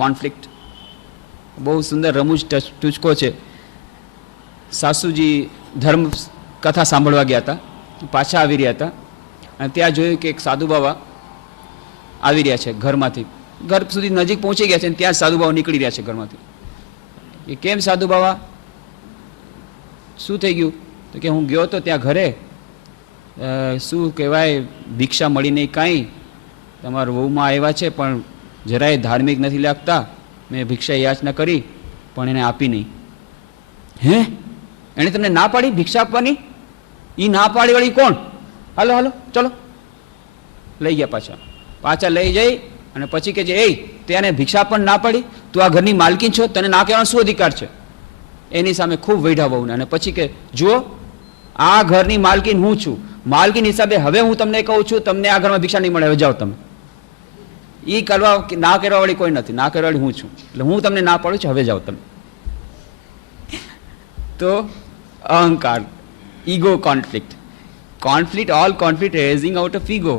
કોન્ફ્લિક્ટ. બહુ સુંદર રમૂજ ટૂચકો છે. સાસુજી ધર્મ કથા સાંભળવા ગયા હતા, પાછા આવી રહ્યા હતા, અને ત્યાં જોયું કે એક સાધુ બાબા આવી રહ્યા છે ઘરમાંથી. ઘર સુધી નજીક પહોંચી ગયા છે, અને ત્યાં સાધુ બાબા નીકળી રહ્યા છે ઘરમાંથી. કે કેમ સાધુ બાબા, શું થઈ ગયું? તો કે હું ગયો તો ત્યાં ઘરે, શું કહેવાય, ભિક્ષા મળી નહીં કાંઈ, તમારા વહુમાં આવ્યા છે પણ જરાય ધાર્મિક નથી લાગતા, મેં ભિક્ષા યાચના કરી પણ એને આપી નહીં. હે, એણે તમને ના પાડી ભિક્ષા આપવાની? એ ના પાડી વાળી કોણ? હાલો હાલો ચલો, લઈ ગયા પાછા લઈ જઈ, અને પછી કે છે એ તેને ભિક્ષા પણ ના પાડી, તું આ ઘરની માલકીન છો, તને ના કહેવાનો શું અધિકાર છે? એની સામે ખૂબ વૈઢા બહુને. અને પછી કે જુઓ, આ ઘરની માલકીન હું છું, માલકીન હિસાબે હવે હું તમને કહું છું, તમને આ ઘરમાં ભિક્ષા નહીં મળે, હવે જાઓ તમે. એ કરવા ના કરવા વાળી કોઈ નથી, ના કરવા વાળી હું છું, એટલે હું તમને ના પાડું છું, હવે જાઓ તમે. તો અહંકાર, ego conflict, all conflict raising out of ego.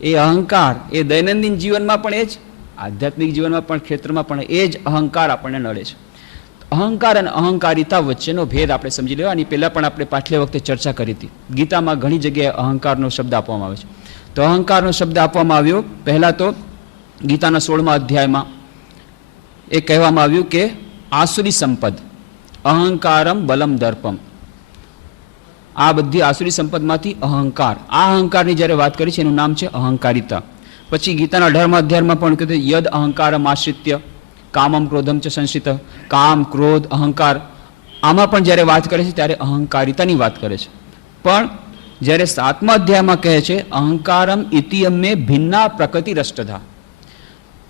એ અહંકાર એ દૈનંદિન જીવનમાં પણ એ જ, આધ્યાત્મિક જીવનમાં પણ ક્ષેત્રમાં પણ એ જ અહંકાર આપણને નડે છે. અહંકાર અને અહંકારિતા વચ્ચેનો ભેદ આપણે સમજી લેવા. આની પહેલાં પણ આપણે પાછલી વખતે ચર્ચા કરી હતી. ગીતામાં ઘણી જગ્યાએ અહંકારનો શબ્દ આપવામાં આવે છે. તો અહંકારનો શબ્દ આપવામાં આવ્યો પહેલાં તો ગીતાના 16મા અધ્યાયમાં એ કહેવામાં આવ્યું કે આસુરી સંપદ, અહંકારમ બલમ દર્પમ. આ બધી આસુરી સંપદમાંથી અહંકાર, આ અહંકારની જ્યારે વાત કરી છે એનું નામ છે અહંકારિતા. પછી ગીતાના 18મા અધ્યાયમાં પણ કીધું યદ અહંકારમ આશ્રિત્ય કામમ ક્રોધમ ચ સંશ્રિત. કામ, ક્રોધ, અહંકાર, આમાં પણ જ્યારે વાત કરે છે ત્યારે અહંકારિતાની વાત કરે છે. પણ જ્યારે 7મા અધ્યાયમાં કહે છે અહંકારમ ઇતિયમે ભિન્ના પ્રકૃતિ રષ્ટધા,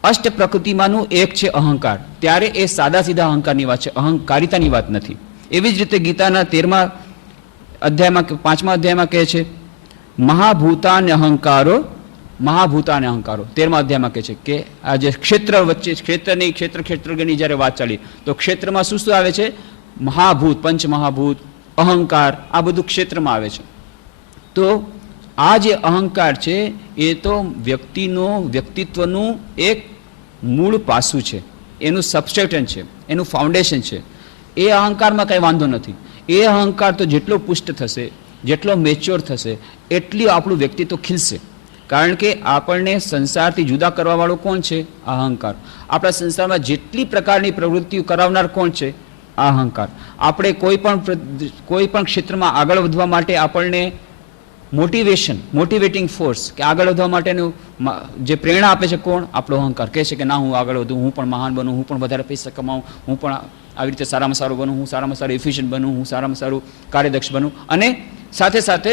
અષ્ટ પ્રકૃતિમાંનું એક છે અહંકાર, ત્યારે એ સાદા સીધા અહંકારની વાત છે, અહંકારિતાની વાત નથી. એવી જ રીતે ગીતાના 13મા અધ્યાયમાં 5મા અધ્યાયમાં કહે છે મહાભૂતાન અહંકારો, 13મા અધ્યાયમાં કહે છે કે આ જે ક્ષેત્ર વચ્ચે ક્ષેત્રની જ્યારે વાત ચાલી તો ક્ષેત્રમાં શું શું આવે છે? મહાભૂત, પંચ મહાભૂત, અહંકાર, આ બધું ક્ષેત્રમાં આવે છે. તો આ જે અહંકાર છે એ તો વ્યક્તિત્વનું એક મૂળ પાસું છે, એનું સબસ્ટ્રેટન છે, એનું ફાઉન્ડેશન છે. એ અહંકારમાં કંઈ વાંધો નથી. એ અહંકાર તો જેટલો પુષ્ટ થશે, જેટલો મેચ્યોર થશે, એટલી આપણું વ્યક્તિત્વ ખીલશે. કારણ કે આપણને સંસારથી જુદા કરવાવાળો કોણ છે? અહંકાર. આપણા સંસારમાં જેટલી પ્રકારની પ્રવૃત્તિઓ કરાવનાર કોણ છે? અહંકાર. આપણે કોઈ પણ ક્ષેત્રમાં આગળ વધવા માટે આપણને મોટિવેટિંગ ફોર્સ કે આગળ વધવા માટેનું જે પ્રેરણા આપે છે કોણ? આપણો અહંકાર. કહે છે કે ના, હું આગળ વધું, હું પણ મહાન બનું, હું પણ વધારે પૈસા કમાઉં, હું પણ આવી રીતે સારામાં સારું બનું, હું સારામાં સારું એફિશિયન્ટ બનું, હું સારામાં સારું કાર્યદક્ષ બનું. અને સાથે સાથે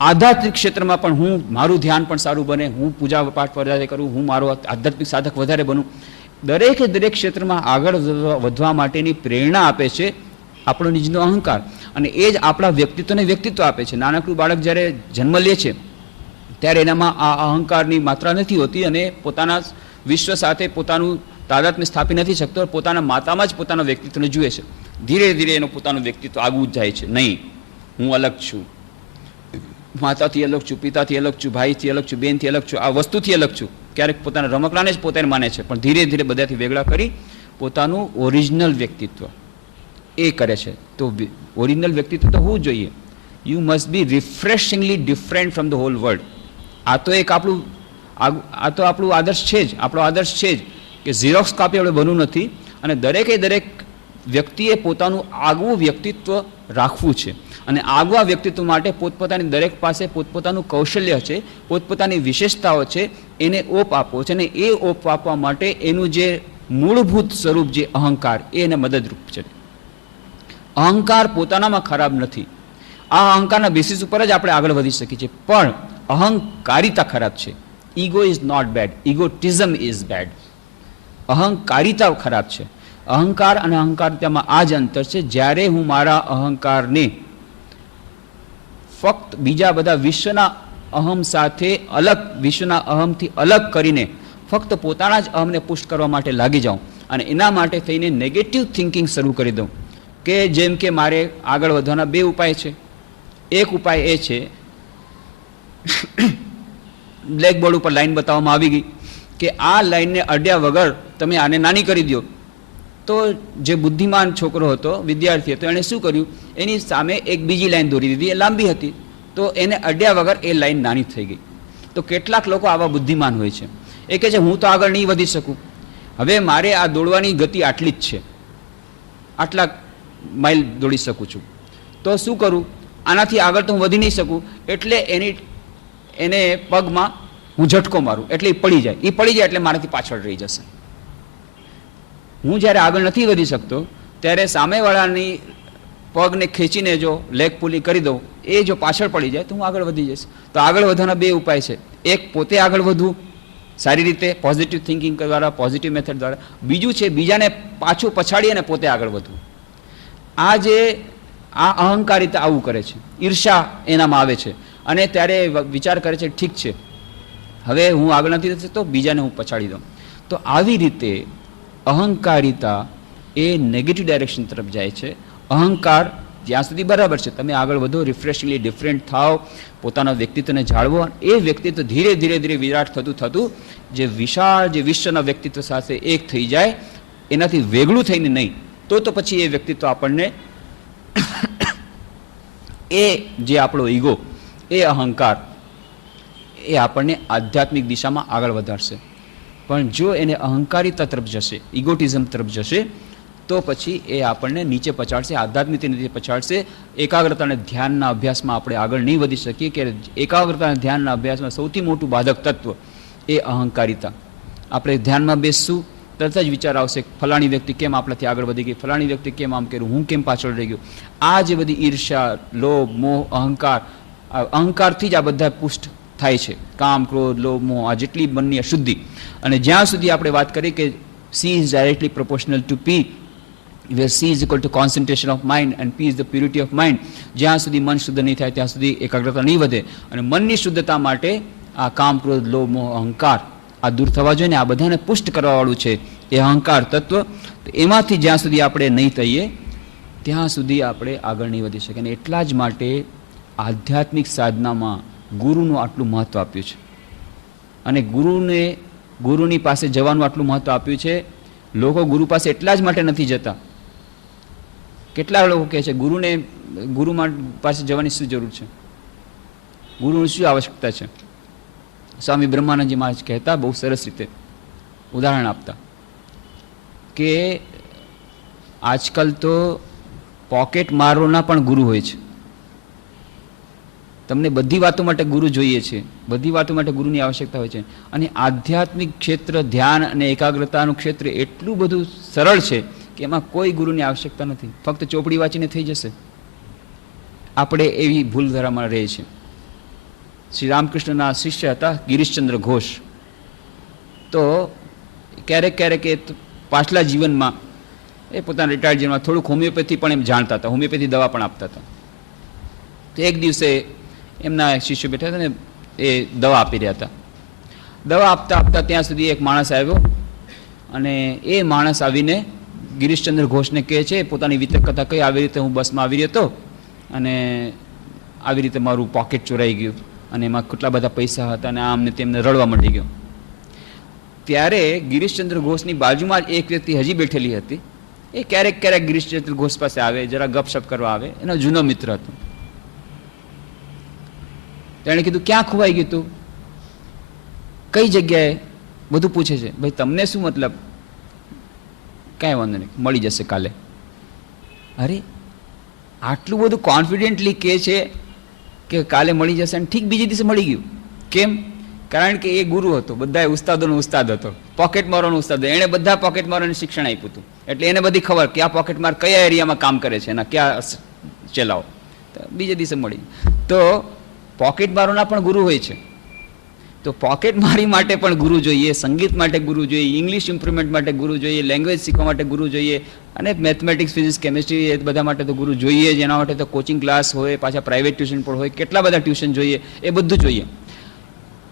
આધ્યાત્મિક ક્ષેત્રમાં પણ મારું ધ્યાન પણ સારું બને, હું પૂજા પાઠ વધારે કરું, હું મારો આધ્યાત્મિક સાધક વધારે બનું. દરેક ક્ષેત્રમાં આગળ વધવા માટેની પ્રેરણા આપે છે આપણો નિજનો અહંકાર. અને એ જ આપણા વ્યક્તિત્વને વ્યક્તિત્વ આપે છે. નાનકડું બાળક જ્યારે જન્મ લે છે ત્યારે એનામાં આ અહંકારની માત્રા નથી હોતી અને પોતાના વિશ્વ સાથે પોતાનું તાદાત્મ્ય સ્થાપી નથી શકતો. પોતાના માતામાં જ પોતાના વ્યક્તિત્વને જુએ છે. ધીરે ધીરે એનું પોતાનું વ્યક્તિત્વ આગવું જ જાય છે. નહીં, હું અલગ છું, માતાથી અલગ છું, પિતાથી અલગ છું, ભાઈથી અલગ છું, બેનથી અલગ છું, આ વસ્તુથી અલગ છું. ક્યારેક પોતાના રમકડાને જ પોતાને માને છે, પણ ધીરે ધીરે બધાથી વેગળા કરી પોતાનું ઓરિજિનલ વ્યક્તિત્વ એ કરે છે. તો ઓરિજિનલ વ્યક્તિત્વ તો હોવું જોઈએ. You must be refreshingly different from the whole world. આ તો આપણું આદર્શ છે જ, આપણો આદર્શ છે જ કે ઝીરોક્સ કાપી આપણે બનવું નથી. અને દરેક વ્યક્તિએ પોતાનું આગવું વ્યક્તિત્વ રાખવું છે. અને આગવા વ્યક્તિત્વ માટે પોતપોતાની દરેક પાસે પોતપોતાનું કૌશલ્ય છે, પોતપોતાની વિશેષતાઓ છે, એને ઓપ આપવો છે. અને એ ઓપ આપવા માટે એનું જે મૂળભૂત સ્વરૂપ જે અહંકાર એ એને મદદરૂપ છે. અહંકાર પોતાનામાં ખરાબ નથી. આ અહંકારના બેસિસ ઉપર જ આપણે આગળ વધી શકીએ છીએ. પણ અહંકારિતા ખરાબ છે. Ego is not bad, egotism is bad. અહંકારિતા ખરાબ છે. અહંકાર અને અહંકારિતામાં આ જ અંતર છે. જ્યારે હું મારા અહંકારને ફક્ત બીજા બધા વિશ્વના અહમ સાથે અલગ, વિશ્વના અહમથી અલગ કરીને ફક્ત પોતાના જ અહમને પુષ્ટ કરવા માટે લાગી જાઉં અને એના માટે થઈને નેગેટિવ થિંકિંગ શરૂ કરી દઉં. કે જેમ કે મારે આગળ વધવાના બે ઉપાય છે. એક ઉપાય એ છે, બ્લેકબોર્ડ ઉપર લાઈન બતાવવામાં આવી ગઈ કે આ લાઈનને અડ્યા વગર તમે આને નાની કરી દો. તો જે બુદ્ધિમાન છોકરો હતો, વિદ્યાર્થી હતો, એણે શું કર્યું? એની સામે એક બીજી લાઈન દોરી દીધી. એ લાંબી હતી, તો એને અડ્યા વગર એ લાઈન નાની થઈ ગઈ. તો કેટલાક લોકો આવા બુદ્ધિમાન હોય છે. એ કહે છે હું તો આગળ નહીં વધી શકું, હવે મારે આ દોડવાની ગતિ આટલી જ છે, આટલા માઇલ દોડી શકું છું, તો શું કરું? આનાથી આગળ તો હું વધી નહીં શકું, એટલે એને પગમાં હું ઝટકો મારું એટલે એ પડી જાય એટલે મારાથી પાછળ રહી જશે. હું જ્યારે આગળ નથી વધી શકતો ત્યારે સામેવાળાની પગને ખેંચીને જો લેગ પુલી કરી દઉં, એ જો પાછળ પડી જાય તો હું આગળ વધી જઈશ. તો આગળ વધવાના બે ઉપાય છે. એક, પોતે આગળ વધવું સારી રીતે, પોઝિટિવ થિંકિંગ દ્વારા, પોઝિટિવ મેથડ દ્વારા. બીજું છે બીજાને પાછું પછાડી અને પોતે આગળ વધવું. આ અહંકારિતા આવું કરે છે, ઈર્ષા એનામાં આવે છે, અને ત્યારે વિચાર કરે છે ઠીક છે હવે હું આગળ નથી જતો તો બીજાને હું પછાડી દઉં. તો આવી રીતે અહંકારિતા એ નેગેટિવ ડાયરેક્શન તરફ જાય છે. અહંકાર જ્યાં સુધી બરાબર છે, તમે આગળ વધો, રિફ્રેશિંગલી ડિફરન્ટ થાવ, પોતાના વ્યક્તિત્વને જાળવો, એ વ્યક્તિત્વ ધીરે ધીરે ધીરે વિરાટ થતું થતું જે વિશાળ જે વિશ્વના વ્યક્તિત્વ સાથે એક થઈ જાય, એનાથી વેગળું થઈને નહીં, તો પછી એ વ્યક્તિત્વ આપણને એ જે આપણો ઈગો, એ અહંકાર, એ આપણને આધ્યાત્મિક દિશામાં આગળ વધારશે. પણ જો એને અહંકારિતા તરફ જશે, ઇગોટિઝમ તરફ જશે, તો પછી એ આપણને નીચે પછાડશે, આધ્યાત્મિક નીચે પછાડશે. એકાગ્રતા અને ધ્યાનના અભ્યાસમાં આપણે આગળ નહીં વધી શકીએ, કે એકાગ્રતા અને ધ્યાનના અભ્યાસમાં સૌથી મોટું બાધક તત્વ એ અહંકારિતા. આપણે ધ્યાનમાં બેસશું, તરત જ વિચાર આવશે ફલાણી વ્યક્તિ કેમ આપણાથી આગળ વધી ગઈ, ફલાણી વ્યક્તિ કેમ આમ કર્યું, હું કેમ પાછળ રહી ગયો. આ જે બધી ઈર્ષ્યા, લોભ, મોહ, અહંકાર, અહંકારથી જ આ બધા પુષ્ટ થાય છે. કામ, ક્રોધ, લોભ, મોહ, આ જેટલી મનની અશુદ્ધિ. અને જ્યાં સુધી આપણે વાત કરી કે C is directly proportional to P, where C is equal to concentration of mind and P is the purity of mind, જ્યાં સુધી મન શુદ્ધ નહીં થાય ત્યાં સુધી એકાગ્રતા નહીં વધે. અને મનની શુદ્ધતા માટે આ કામ, ક્રોધ, લોભ, મોહ, અહંકાર આ દૂર થવા જોઈએ. ને આ બધાને પુષ્ટ કરવાવાળું છે એ અહંકાર તત્વ. તો એમાંથી જ્યાં સુધી આપણે નહીં થઈએ ત્યાં સુધી આપણે આગળ નહીં વધી શકીએ. અને એટલા જ માટે આધ્યાત્મિક સાધનામાં ગુરુનું આટલું મહત્ત્વ આપ્યું છે, અને ગુરુની પાસે જવાનું આટલું મહત્ત્વ આપ્યું છે. લોકો ગુરુ પાસે એટલા જ માટે નથી જતા. કેટલા લોકો કહે છે ગુરુ પાસે જવાની શું જરૂર છે, ગુરુની શું આવશ્યકતા છે. સ્વામી બ્રહ્માનંદજી મહારાજ કહેતા, બહુ સરસ રીતે ઉદાહરણ આપતા, કે આજકાલ તો પોકેટ મારોના પણ ગુરુ હોય છે. તમને બધી વાતો માટે ગુરુ જોઈએ છે, બધી વાતો માટે ગુરુની આવશ્યકતા હોય છે. અને આધ્યાત્મિક ક્ષેત્ર, ધ્યાન અને એકાગ્રતાનું ક્ષેત્ર એટલું બધું સરળ છે કે એમાં કોઈ ગુરુની આવશ્યકતા નથી. ફક્ત ચોપડી વાંચીને થઈ જશે. આપણે એવી ભૂલ ધરામાં રહીએ છીએ. શ્રી રામકૃષ્ણના શિષ્ય હતા ગિરીશચંદ્ર ઘોષ. તો ક્યારેક ક્યારેક એ પાછલા જીવનમાં એ પોતાના રિટાયર્ડ જીવનમાં થોડુંક હોમિયોપેથી પણ એમ જાણતા હતા, હોમિયોપેથી દવા પણ આપતા હતા. તો એક દિવસે એમના શિષ્યો બેઠા હતા ને એ દવા આપી રહ્યા હતા. દવા આપતા આપતા ત્યાં સુધી એક માણસ આવ્યો, અને એ માણસ આવીને ગિરીશચંદ્ર ઘોષને કહે છે, પોતાની વિતક કથા કહી, આવી રીતે હું બસમાં આવી રહ્યો હતો અને આવી રીતે મારું પોકેટ ચોરાઈ ગયું અને એમાં કેટલા બધા પૈસા હતા અને આમને તેમને રડવા માંડી ગયો. ત્યારે ગિરીશચંદ્ર ઘોષની બાજુમાં જ એક વ્યક્તિ હજી બેઠેલી હતી. એ ક્યારેક ક્યારેક ગિરીશચંદ્ર ઘોષ પાસે આવે, જરા ગપશપ કરવા આવે, એનો જૂનો મિત્ર હતો. તેણે કીધું, ક્યાં ખોવાઈ ગયું તું, કઈ જગ્યાએ, બધું પૂછે છે. ભાઈ તમને શું મતલબ, કાંઈ વાંધો નહીં, મળી જશે કાલે. અરે આટલું બધું કોન્ફિડન્ટલી કહે છે કે કાલે મળી જશે, અને ઠીક બીજે દિવસે મળી ગયું. કેમ? કારણ કે એ ગુરુ હતો, બધા ઉસ્તાદોનો ઉસ્તાદ હતો, પોકેટમારોનો ઉસ્તાદ. એણે બધા પોકેટમારોને શિક્ષણ આપ્યું હતું, એટલે એને બધી ખબર કે આ પોકેટમાર કયા એરિયામાં કામ કરે છે, એના ક્યાં ચલાવો. તો બીજે દિવસે મળી. તો પોકેટમારોના પણ ગુરુ હોય છે. તો પોકેટમારી માટે પણ ગુરુ જોઈએ, સંગીત માટે ગુરુ જોઈએ, ઇંગ્લિશ ઇમ્પ્રુવમેન્ટ માટે ગુરુ જોઈએ, લેંગ્વેજ શીખવા માટે ગુરુ જોઈએ, અને મેથમેટિક્સ, ફિઝિક્સ, કેમિસ્ટ્રી એ બધા માટે તો ગુરુ જોઈએ જ. એના માટે તો કોચિંગ ક્લાસ હોય, પાછા પ્રાઇવેટ ટ્યુશન પણ હોય, કેટલા બધા ટ્યુશન જોઈએ, એ બધું જોઈએ.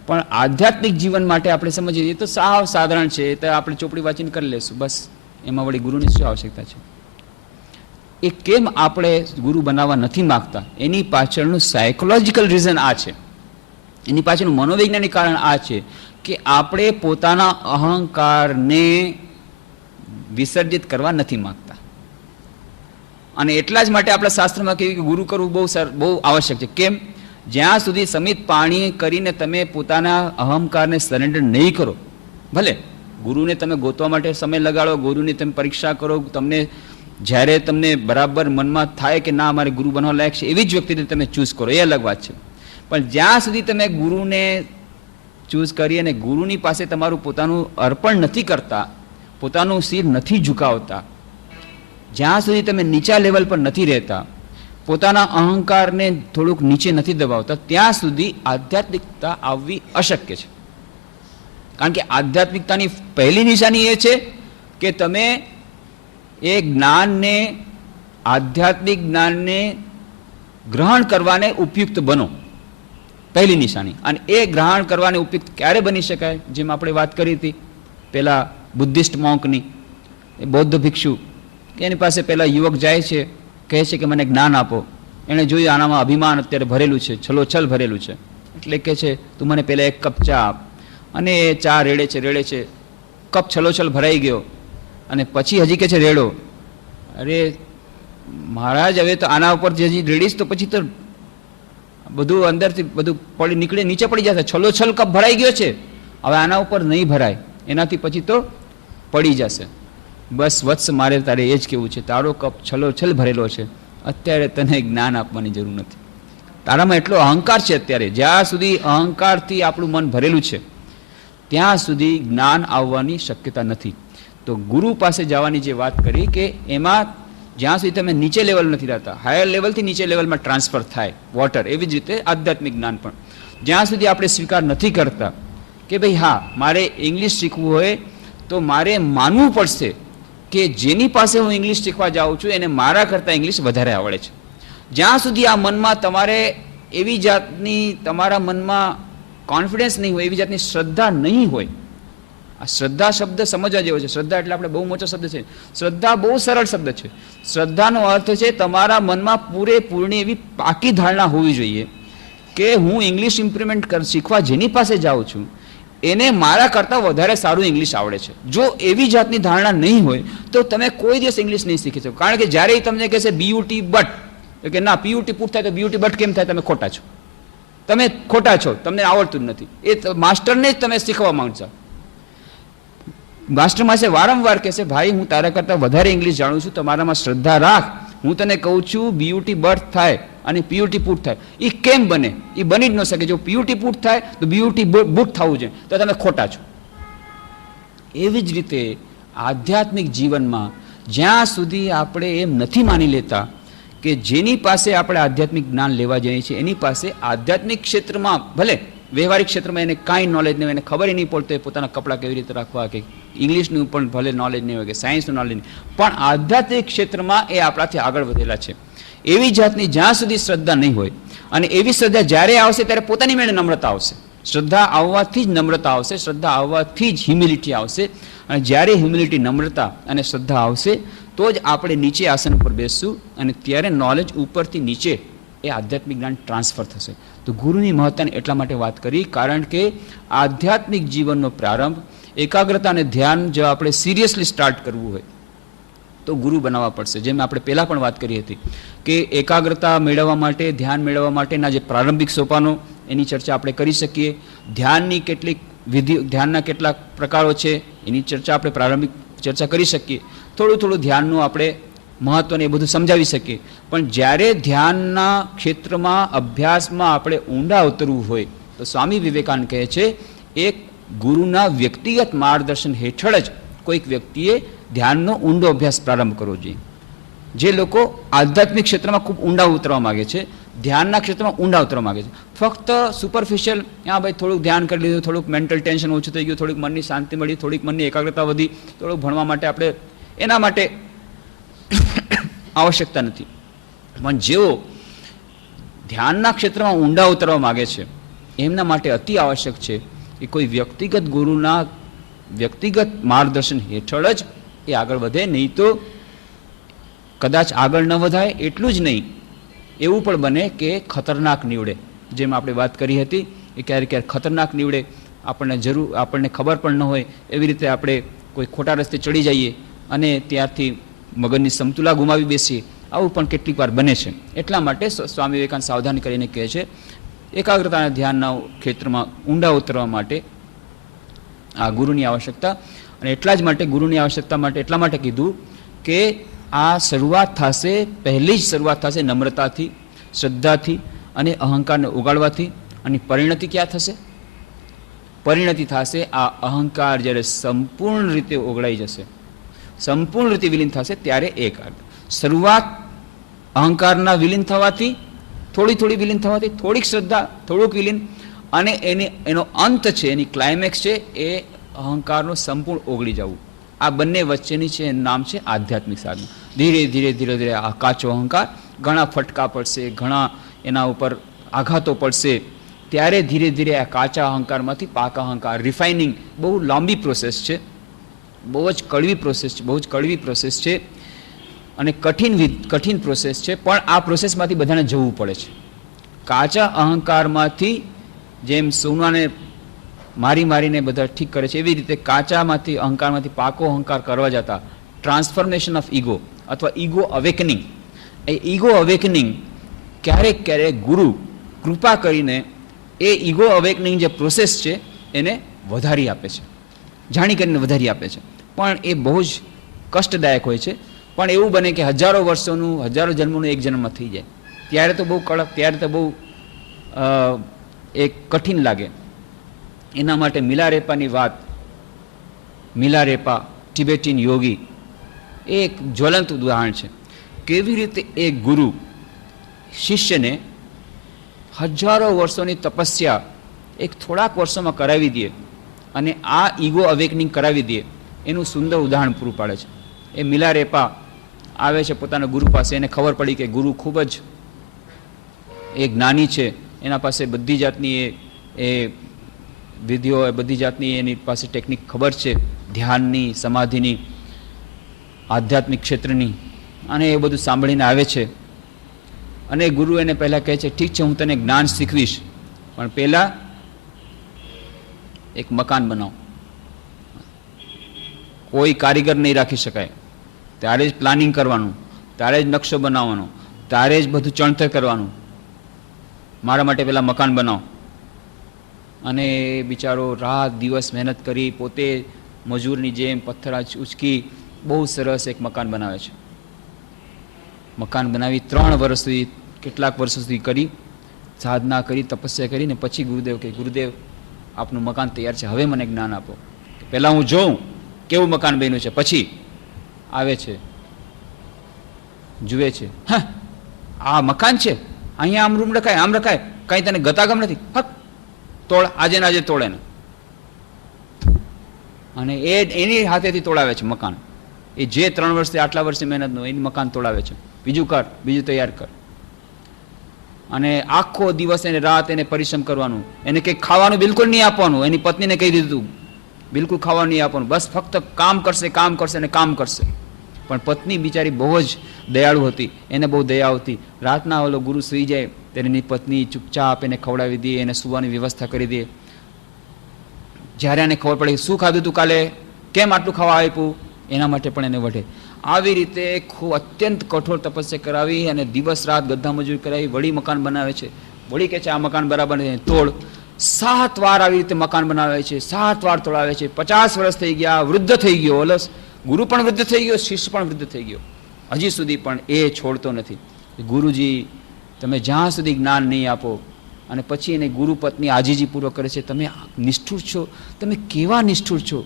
પણ આધ્યાત્મિક જીવન માટે આપણે સમજીએ તો સાવ સાધારણ છે, તો આપણે ચોપડી વાંચીને કરી લેશું બસ. એમાં વળી ગુરુની શું આવશ્યકતા છે? એ કેમ આપણે ગુરુ બનાવવા નથી માગતા, એની પાછળનું સાયકોલોજીકલ રીઝન આ છે, એની પાછળનું મનોવૈજ્ઞાનિક કારણ આ છે કે આપણે પોતાના અહંકારને વિસર્જિત કરવા નથી માગતા. અને એટલા જ માટે આપણા શાસ્ત્રમાં કહ્યું કે ગુરુ કરવું બહુ આવશ્યક છે. કેમ? જ્યાં સુધી સમિત પાણી કરીને તમે પોતાના અહંકારને સરેન્ડર નહીં કરો, ભલે ગુરુને તમે ગોતવા માટે સમય લગાડો, ગુરુની તમે પરીક્ષા કરો, જ્યારે તમને બરાબર મનમાં થાય કે ના અમારે ગુરુ બનવા લાયક છે, એવી જ વ્યક્તિને તમે ચૂઝ કરો, એ અલગ વાત છે. પણ જ્યાં સુધી તમે ગુરુને ચૂઝ કરી અને ગુરુની પાસે તમારું પોતાનું અર્પણ નથી કરતા, પોતાનું શિર નથી ઝુકાવતા, જ્યાં સુધી તમે નીચા લેવલ પર નથી રહેતા, પોતાના અહંકારને થોડુંક નીચે નથી દબાવતા, ત્યાં સુધી આધ્યાત્મિકતા આવવી અશક્ય છે. કારણ કે આધ્યાત્મિકતાની પહેલી નિશાની એ છે કે તમે એ જ્ઞાનને આધ્યાત્મિક જ્ઞાનને ગ્રહણ કરવાને ઉપયુક્ત બનો, પહેલી નિશાની. અને એ ગ્રહણ કરવાને ઉપયુક્ત ક્યારે બની શકાય? જેમ આપણે વાત કરી હતી પેલા બુદ્ધિસ્ટ મોંકની, એ બૌદ્ધ ભિક્ષુ, એની પાસે પેલા યુવક જાય છે, કહે છે કે મને જ્ઞાન આપો. એણે જોયું આનામાં અભિમાન અત્યારે ભરેલું છે, છલોછલ ભરેલું છે, એટલે કહે છે તું મને પહેલાં એક કપ ચા આપ. અને એ ચા રેડે છે, કપ છલોછલ ભરાઈ ગયો, અને પછી હજી કહે છે રેડો. અરે મહારાજ, હવે તો આના ઉપર હજી રેડીશ તો પછી તો બધું અંદરથી બધું પડી નીકળે, નીચે પડી જશે. છલોછલ કપ ભરાઈ ગયો છે, હવે આના ઉપર નહીં ભરાય, એનાથી પછી તો પડી જશે. બસ વત્સ, મારે તારે એ જ કહેવું છે, તારો કપ છલોછલ ભરેલો છે, અત્યારે તને જ્ઞાન આપવાની જરૂર નથી. તારામાં એટલો અહંકાર છે અત્યારે, જ્યાં સુધી અહંકારથી આપણું મન ભરેલું છે ત્યાં સુધી જ્ઞાન આવવાની શક્યતા નથી. તો ગુરુ પાસે જવાની જે વાત કરી કે એમાં જ્યાં સુધી તમે નીચે લેવલ નથી રહેતા, હાયર લેવલથી નીચે લેવલમાં ટ્રાન્સફર થાય વોટર, એવી જ રીતે આધ્યાત્મિક જ્ઞાન પણ જ્યાં સુધી આપણે સ્વીકાર નથી કરતા કે ભાઈ હા, મારે ઇંગ્લિશ શીખવું હોય તો મારે માનવું પડશે કે જેની પાસે હું ઇંગ્લિશ શીખવા જાઉં છું એને મારા કરતાં ઇંગ્લિશ વધારે આવડે છે. જ્યાં સુધી આ મનમાં તમારે એવી જાતની તમારા મનમાં કોન્ફિડન્સ નહીં હોય, એવી જાતની શ્રદ્ધા નહીં હોય. આ શ્રદ્ધા શબ્દ સમજવા જેવો છે. શ્રદ્ધા એટલે આપણે બહુ મોટો શબ્દ છે. શ્રદ્ધા બહુ સરળ શબ્દ છે. શ્રદ્ધાનો અર્થ છે તમારા મનમાં પૂરેપૂર્ણી એવી પાકી ધારણા હોવી જોઈએ કે હું ઇંગ્લિશ ઇમ્પ્રુવમેન્ટ શીખવા જેની પાસે જાઉં છું એને મારા કરતાં વધારે સારું ઇંગ્લિશ આવડે છે. જો એવી જાતની ધારણા નહીં હોય તો તમે કોઈ દિવસ ઇંગ્લિશ નહીં શીખી શકો. કારણ કે જ્યારે તમને કહેશે બીયુટી બટ, કે ના પીયુટી પૂટ થાય તો બીયુટી બટ કેમ થાય? તમે ખોટા છો, તમે ખોટા છો, તમને આવડતું જ નથી. એ માસ્ટરને જ તમે શીખવા માંગશો. માસ્ટર પાસે વારંવાર કહેશે ભાઈ હું તારા કરતાં વધારે ઇંગ્લિશ જાણું છું, તમારામાં શ્રદ્ધા રાખ. હું તને કહું છું બીયુટી બર્થ થાય અને પીયુટી પૂટ થાય, એ કેમ બને? એ બની જ ન શકે. જો પીયુટી પૂટ થાય તો બીયુટી બુટ થવું જોઈએ, તો તમે ખોટા છો. એવી જ રીતે આધ્યાત્મિક જીવનમાં જ્યાં સુધી આપણે એમ નથી માની લેતા કે જેની પાસે આપણે આધ્યાત્મિક જ્ઞાન લેવા જઈએ છીએ એની પાસે આધ્યાત્મિક ક્ષેત્રમાં, ભલે વ્યવહારિક ક્ષેત્રમાં એને કાંઈ નોલેજ નહીં હોય, એને ખબર નહીં પડતો પોતાના કપડાં કેવી રીતે રાખવા, કે ઇંગ્લિશનું પણ ભલે નોલેજ નહીં હોય, કે સાયન્સનું નોલેજ નહીં, પણ આધ્યાત્મિક ક્ષેત્રમાં એ આપણાથી આગળ વધેલા છે. એવી જાતની જ્યાં સુધી શ્રદ્ધા નહીં હોય, અને એવી શ્રદ્ધા જ્યારે આવશે ત્યારે પોતાની મેળે નમ્રતા આવશે. શ્રદ્ધા આવવાથી જ નમ્રતા આવશે, શ્રદ્ધા આવવાથી જ હ્યુમિલિટી આવશે. અને જ્યારે હ્યુમિલિટી, નમ્રતા અને શ્રદ્ધા આવશે તો જ આપણે નીચે આસન ઉપર બેસશું, અને ત્યારે નોલેજ ઉપરથી નીચે એ આધ્યાત્મિક જ્ઞાન ટ્રાન્સફર થશે. તો ગુરુની મહત્તાને એટલા માટે વાત કરી કારણ કે આધ્યાત્મિક જીવનનો પ્રારંભ, એકાગ્રતા અને ધ્યાન જો આપણે સિરિયસલી સ્ટાર્ટ કરવું હોય તો ગુરુ બનાવવા પડશે. જેમ આપણે પહેલાં પણ વાત કરી હતી કે એકાગ્રતા મેળવવા માટે, ધ્યાન મેળવવા માટેના જે પ્રારંભિક સોપાનો એની ચર્ચા આપણે કરી શકીએ. ધ્યાનની કેટલીક વિધિ, ધ્યાનના કેટલાક પ્રકારો છે એની ચર્ચા આપણે પ્રારંભિક ચર્ચા કરી શકીએ. થોડું થોડું ધ્યાનનું આપણે મહત્વને એ બધું સમજાવી શકીએ. પણ જ્યારે ધ્યાનના ક્ષેત્રમાં, અભ્યાસમાં આપણે ઊંડા ઉતરવું હોય તો સ્વામી વિવેકાનંદ કહે છે એક ગુરુના વ્યક્તિગત માર્ગદર્શન હેઠળ જ કોઈક વ્યક્તિએ ધ્યાનનો ઊંડો અભ્યાસ પ્રારંભ કરવો જોઈએ. જે લોકો આધ્યાત્મિક ક્ષેત્રમાં ખૂબ ઊંડા ઉતરવા માગે છે, ધ્યાનના ક્ષેત્રમાં ઊંડા ઉતરવા માગે છે, ફક્ત સુપરફિશિયલ હા ભાઈ થોડુંક ધ્યાન કરી લીધું, થોડુંક મેન્ટલ ટેન્શન ઓછું થઈ ગયું, થોડીક મનની શાંતિ મળી, થોડીક મનની એકાગ્રતા વધી, થોડુંક ભણવા માટે આપણે એના માટે આવશ્યકતા નથી. પણ જેઓ ધ્યાનના ક્ષેત્રમાં ઊંડા ઉતરવા માગે છે એમના માટે અતિ આવશ્યક છે કે કોઈ વ્યક્તિગત ગુરુના વ્યક્તિગત માર્ગદર્શન હેઠળ જ એ આગળ વધે. નહીં તો કદાચ આગળ ન વધાય, એટલું જ નહીં એવું પણ બને કે ખતરનાક નીવડે. જેમ આપણે વાત કરી હતી કે ક્યારેક ક્યારેક ખતરનાક નીવડે, આપણને ખબર પણ ન હોય એવી રીતે આપણે કોઈ ખોટા રસ્તે ચડી જઈએ અને ત્યારથી મગજની સમતુલા ગુમાવી બેસીએ. આવું પણ કેટલીક વાર બને છે. એટલા માટે સ્વામી વિવેકાનંદ સાવધાન કરીને કહે છે એકાગ્રતા અને ધ્યાનના ક્ષેત્રમાં ઊંડા ઉતરવા માટે આ ગુરુની આવશ્યકતા. અને એટલા જ માટે ગુરુની આવશ્યકતા માટે એટલા માટે કીધું કે આ શરૂઆત થશે, પહેલી જ શરૂઆત થશે નમ્રતાથી, શ્રદ્ધાથી અને અહંકારને ઉગાડવાથી. અને પરિણતિ ક્યાં થશે? પરિણતિ થશે આ અહંકાર જ્યારે સંપૂર્ણ રીતે ઓગળાઈ જશે, સંપૂર્ણ રીતે વિલીન થશે ત્યારે એક શરૂઆત અહંકારના વિલીન થવાથી, થોડી થોડી વિલીન થવાથી, થોડીક શ્રદ્ધા, થોડુંક વિલીન, અને એનો અંત છે, એની ક્લાઇમેક્સ છે એ અહંકારનો સંપૂર્ણ ઓગળી જવું. આ બંને વચ્ચેની છે એનું નામ છે આધ્યાત્મિક સાધના. ધીરે ધીરે ધીરે ધીરે આ કાચો અહંકાર, ઘણા ફટકા પડશે, ઘણા એના ઉપર આઘાતો પડશે, ત્યારે ધીરે ધીરે આ કાચા અહંકારમાંથી પાકા અહંકાર, રિફાઇનિંગ બહુ લાંબી પ્રોસેસ છે, બહુ જ કડવી પ્રોસેસ છે, બહુ જ કડવી પ્રોસેસ છે અને કઠિન પ્રોસેસ છે. પણ આ પ્રોસેસમાંથી બધાને જવું પડે છે. કાચા અહંકારમાંથી જેમ સોનાને મારીને બધા ઠીક કરે છે, એવી રીતે કાચામાંથી અહંકારમાંથી પાકો અહંકાર કરવા જતા ટ્રાન્સફોર્મેશન ઓફ ઈગો અથવા ઈગો અવેકનિંગ, એ ઈગો અવેકનિંગ ક્યારેક ક્યારેક ગુરુ કૃપા કરીને એ ઈગો અવેકનિંગ જે પ્રોસેસ છે એને વધારી આપે છે, જાણી કરીને વધારી આપે છે. પણ એ બહુ જ કષ્ટદાયક હોય છે. પણ એવું બને કે હજારો વર્ષોનું, હજારો જન્મોનું એક જન્મમાં થઈ જાય, ત્યારે તો બહુ કડક, ત્યારે તો બહુ એક કઠિન લાગે. એના માટે મિલારેપાની વાત, મિલારેપા ટિબેટિયન યોગી, એ એક જ્વલંત ઉદાહરણ છે. કેવી રીતે એક ગુરુ શિષ્યને હજારો વર્ષોની તપસ્યા એક થોડાક વર્ષોમાં કરાવી દે અને આ ઈગો અવેકનિંગ કરાવી દે, એનું સુંદર ઉદાહરણ પૂરું પાડે છે. એ મિલારેપા આવે છે પોતાના ગુરુ પાસે, એને ખબર પડી કે ગુરુ ખૂબ જ એ જ્ઞાની છે, એના પાસે બધી જાતની એ વિધિઓ, બધી જાતની એની પાસે ટેકનિક ખબર છે, ધ્યાનની, સમાધિની, આધ્યાત્મિક ક્ષેત્રની, અને એ બધું સાંભળીને આવે છે. અને ગુરુ એને પહેલાં કહે છે, ઠીક છે, હું તને જ્ઞાન શીખવીશ, પણ પહેલાં એક મકાન બનાવ. કોઈ કારીગર નહીં રાખી શકાય, ત્યારે જ પ્લાનિંગ કરવાનું, ત્યારે જ નકશો બનાવવાનો, ત્યારે જ બધું ચણતર કરવાનું. મારા માટે પહેલાં મકાન બનાવ. અને બિચારો રાત દિવસ મહેનત કરી, પોતે મજૂરની જેમ પથ્થર ઉચકી બહુ સરસ એક મકાન બનાવે છે. મકાન બનાવી 3 વર્ષ સુધી, કેટલાક વર્ષો સુધી કરી, સાધના કરી, તપસ્યા કરીને પછી ગુરુદેવ કે ગુરુદેવ આપનું મકાન તૈયાર છે, હવે મને જ્ઞાન આપો. પહેલાં હું જોઉં કેવું મકાન બન્યું છે. પછી આવે છે, જુએ છે, હા આ મકાન છે, અહીંયા આમ રૂમ રખાય, આમ રખાય, કાંઈ તને ગતાગમ નથી, હક તોડ, આજે ને આજે તોડે ને. અને એની હાથેથી તોડાવે છે મકાન. એ જે 3 વર્ષથી આટલા વર્ષની મહેનતનું એની મકાન તોડાવે છે. બીજું કર, બીજું તૈયાર કર. અને આખો દિવસ એને રાત એને પરિશ્રમ કરવાનું, એને કંઈક ખાવાનું બિલકુલ નહીં આપવાનું. એની પત્નીને કહી દીધું બિલકુલ ખાવાનું નહીં આપવાનું, બસ ફક્ત કામ કરશે, કામ કરશે અને કામ કરશે. પણ પત્ની બિચારી બહુ જ દયાળુ હતી, એને બહુ દયા આવતી. રાતના ઓલો ગુરુ સૂઈ જાય ત્યારે એની પત્ની ચૂપચાપ એને ખવડાવી દે, એને સૂવાની વ્યવસ્થા કરી દે. જ્યારે એને ખબર પડે શું ખાધું તું કાલે, કેમ આટલું ખાવા આપ્યું, એના માટે પણ એને વઢે. આવી રીતે ખૂબ અત્યંત કઠોર તપસ્યા કરાવી અને દિવસ રાત ગધા મજૂરી કરાવી, વળી મકાન બનાવે છે. વળી કહે છે આ મકાન બરાબર નથી, તોડ. 7 વાર આવી રીતે મકાન બનાવે છે, 7 વાર તોડાવે છે. 50 વર્ષ થઈ ગયા, વૃદ્ધ થઈ ગયો, ઓલસ ગુરુ પણ વૃદ્ધ થઈ ગયો, શિષ્ય પણ વૃદ્ધ થઈ ગયો. હજી સુધી પણ એ છોડતો નથી. ગુરુજી તમે જ્યાં સુધી જ્ઞાન નહીં આપો. અને પછી એને ગુરુ પત્ની આજીજીપૂર્વક કરે છે, તમે નિષ્ઠુર છો, તમે કેવા નિષ્ઠુર છો,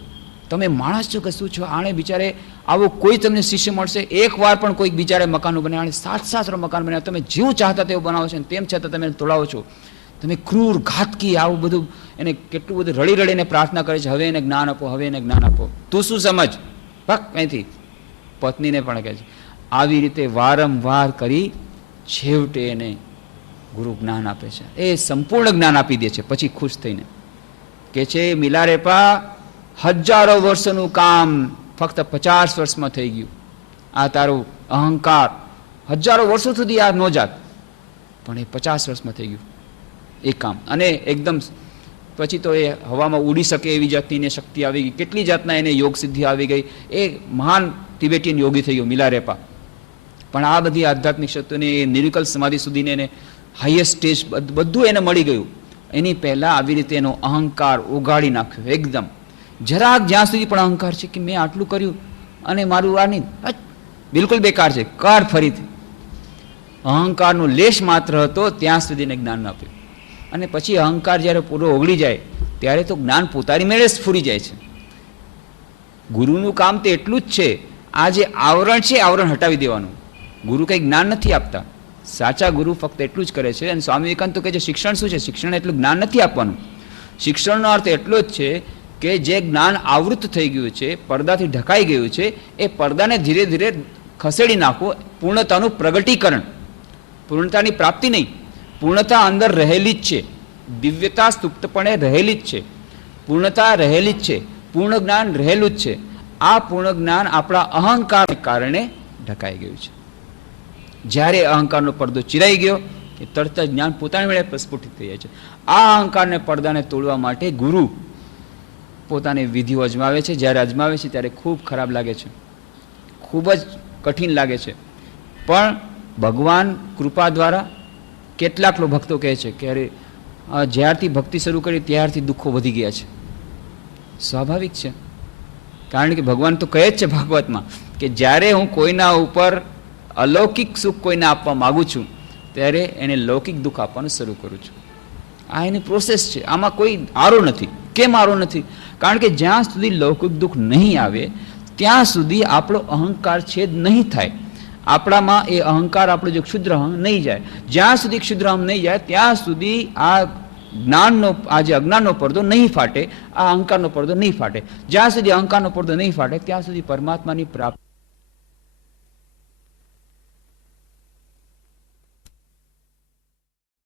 તમે માણસ છો કે શું છો? આણે બિચારે આવો કોઈ તમને શિષ્ય મળશે, એક વાર પણ કોઈક બિચારે મકાનો બનાવે, આણે 7 મકાન બનાવે, તમે જેવું ચાહતા તેવું બનાવો છો, તેમ છતાં તમે તોડાવો છો. તમે ક્રૂર, ઘાતકી, આવું બધું એને કેટલું બધું રડી રડીને પ્રાર્થના કરે છે, હવે એને જ્ઞાન આપો, હવે એને જ્ઞાન આપો. તું શું સમજ ભક કંઈથી. પત્નીને પણ કહે છે. આવી રીતે વારંવાર કરી છેવટે એને ગુરુ જ્ઞાન આપે છે. એ સંપૂર્ણ જ્ઞાન આપી દે છે. પછી ખુશ થઈને કે છે મિલારેપા, હજારો વર્ષોનું કામ ફક્ત 50 વર્ષમાં થઈ ગયું. આ તારું અહંકાર હજારો વર્ષો સુધી આ ન જાત, પણ એ 50 વર્ષમાં થઈ ગયું એ કામ. અને એકદમ પછી તો એ હવામાં ઉડી શકે એવી જાતની એને શક્તિ આવી ગઈ, કેટલી જાતના એને યોગ સિદ્ધિ આવી ગઈ. એ મહાન તિબેટિયન યોગી થઈ ગયો મિલારેપા. પણ આ બધી આધ્યાત્મિક શક્તિને એ નિર્વિકલ્પ સમાધિ સુધીને એને હાઈએસ્ટ સ્ટેજ બધું એને મળી ગયું. એની પહેલાં આવી રીતે એનો અહંકાર ઉગાડી નાખ્યો એકદમ. જરાક જ્યાં સુધી પણ અહંકાર છે કે મેં આટલું કર્યું અને મારું આ નહીં, બિલકુલ બેકાર છે, કર ફરીથી. અહંકારનો લેશ માત્ર હતો ત્યાં સુધી એને જ્ઞાન આપ્યું. અને પછી અહંકાર જ્યારે પૂરો ઓગળી જાય ત્યારે તો જ્ઞાન પોતાની મેળે જ ફૂરી જાય છે. ગુરુનું કામ તો એટલું જ છે, આ જે આવરણ છે આવરણ હટાવી દેવાનું. ગુરુ કંઈ જ્ઞાન નથી આપતા. સાચા ગુરુ ફક્ત એટલું જ કરે છે. અને સ્વામી વિવેકાનંદ તો કહે છે શિક્ષણ શું છે? શિક્ષણ એટલું જ્ઞાન નથી આપવાનું. શિક્ષણનો અર્થ એટલો જ છે કે જે જ્ઞાન આવૃત થઈ ગયું છે, પડદાથી ઢકાઈ ગયું છે, એ પડદાને ધીરે ધીરે ખસેડી નાખવો, પૂર્ણતાનું પ્રગટીકરણ, પૂર્ણતાની પ્રાપ્તિ નહીં, પૂર્ણતા અંદર રહેલી જ છે, દિવ્યતા સુપ્તપણે રહેલી જ છે, પૂર્ણતા રહેલી જ છે, પૂર્ણ જ્ઞાન રહેલું જ છે. આ પૂર્ણ જ્ઞાન આપણા અહંકારને કારણે ઢકાઈ ગયું છે. જ્યારે અહંકારનો પડદો ચિરાઈ ગયો કે તરત જ જ્ઞાન પોતાની વેળે પ્રસ્ફુટિત થઈ જાય છે. આ અહંકારને પડદાને તોડવા માટે ગુરુ પોતાની વિધિઓ અજમાવે છે. જ્યારે અજમાવે છે ત્યારે ખૂબ ખરાબ લાગે છે, ખૂબ જ કઠિન લાગે છે. પણ ભગવાન કૃપા દ્વારા કેટલાક ભક્તો કહે છે કે અરે જ્યારથી ભક્તિ શરૂ કરી ત્યારથી દુઃખો વધી ગયા છે. સ્વાભાવિક છે, કારણ કે ભગવાન તો કહે જ છે ભાગવતમાં કે જ્યારે હું કોઈના ઉપર અલૌકિક સુખ કોઈને આપવા માગું છું ત્યારે એને લૌકિક દુઃખ આપવાનું શરૂ કરું છું. આ એની પ્રોસેસ છે, આમાં કોઈ આરો નથી. કેમ આરો નથી? કારણ કે જ્યાં સુધી લૌકિક દુઃખ નહીં આવે ત્યાં સુધી આપણો અહંકાર છેદ નહીં થાય, આપણામાં એ અહંકાર, આપણો જે ક્ષુદ્ર અહં નહીં જાય. જ્યાં સુધી ક્ષુદ્ર અહં નહીં જાય ત્યાં સુધી આ જ્ઞાનનો, આ જે અજ્ઞાનનો પડદો નહીં ફાટે, આ અહંકારનો પડદો નહીં ફાટે. જ્યાં સુધી અહંકારનો પડદો નહીં ફાટે ત્યાં સુધી પરમાત્માની પ્રાપ્તિ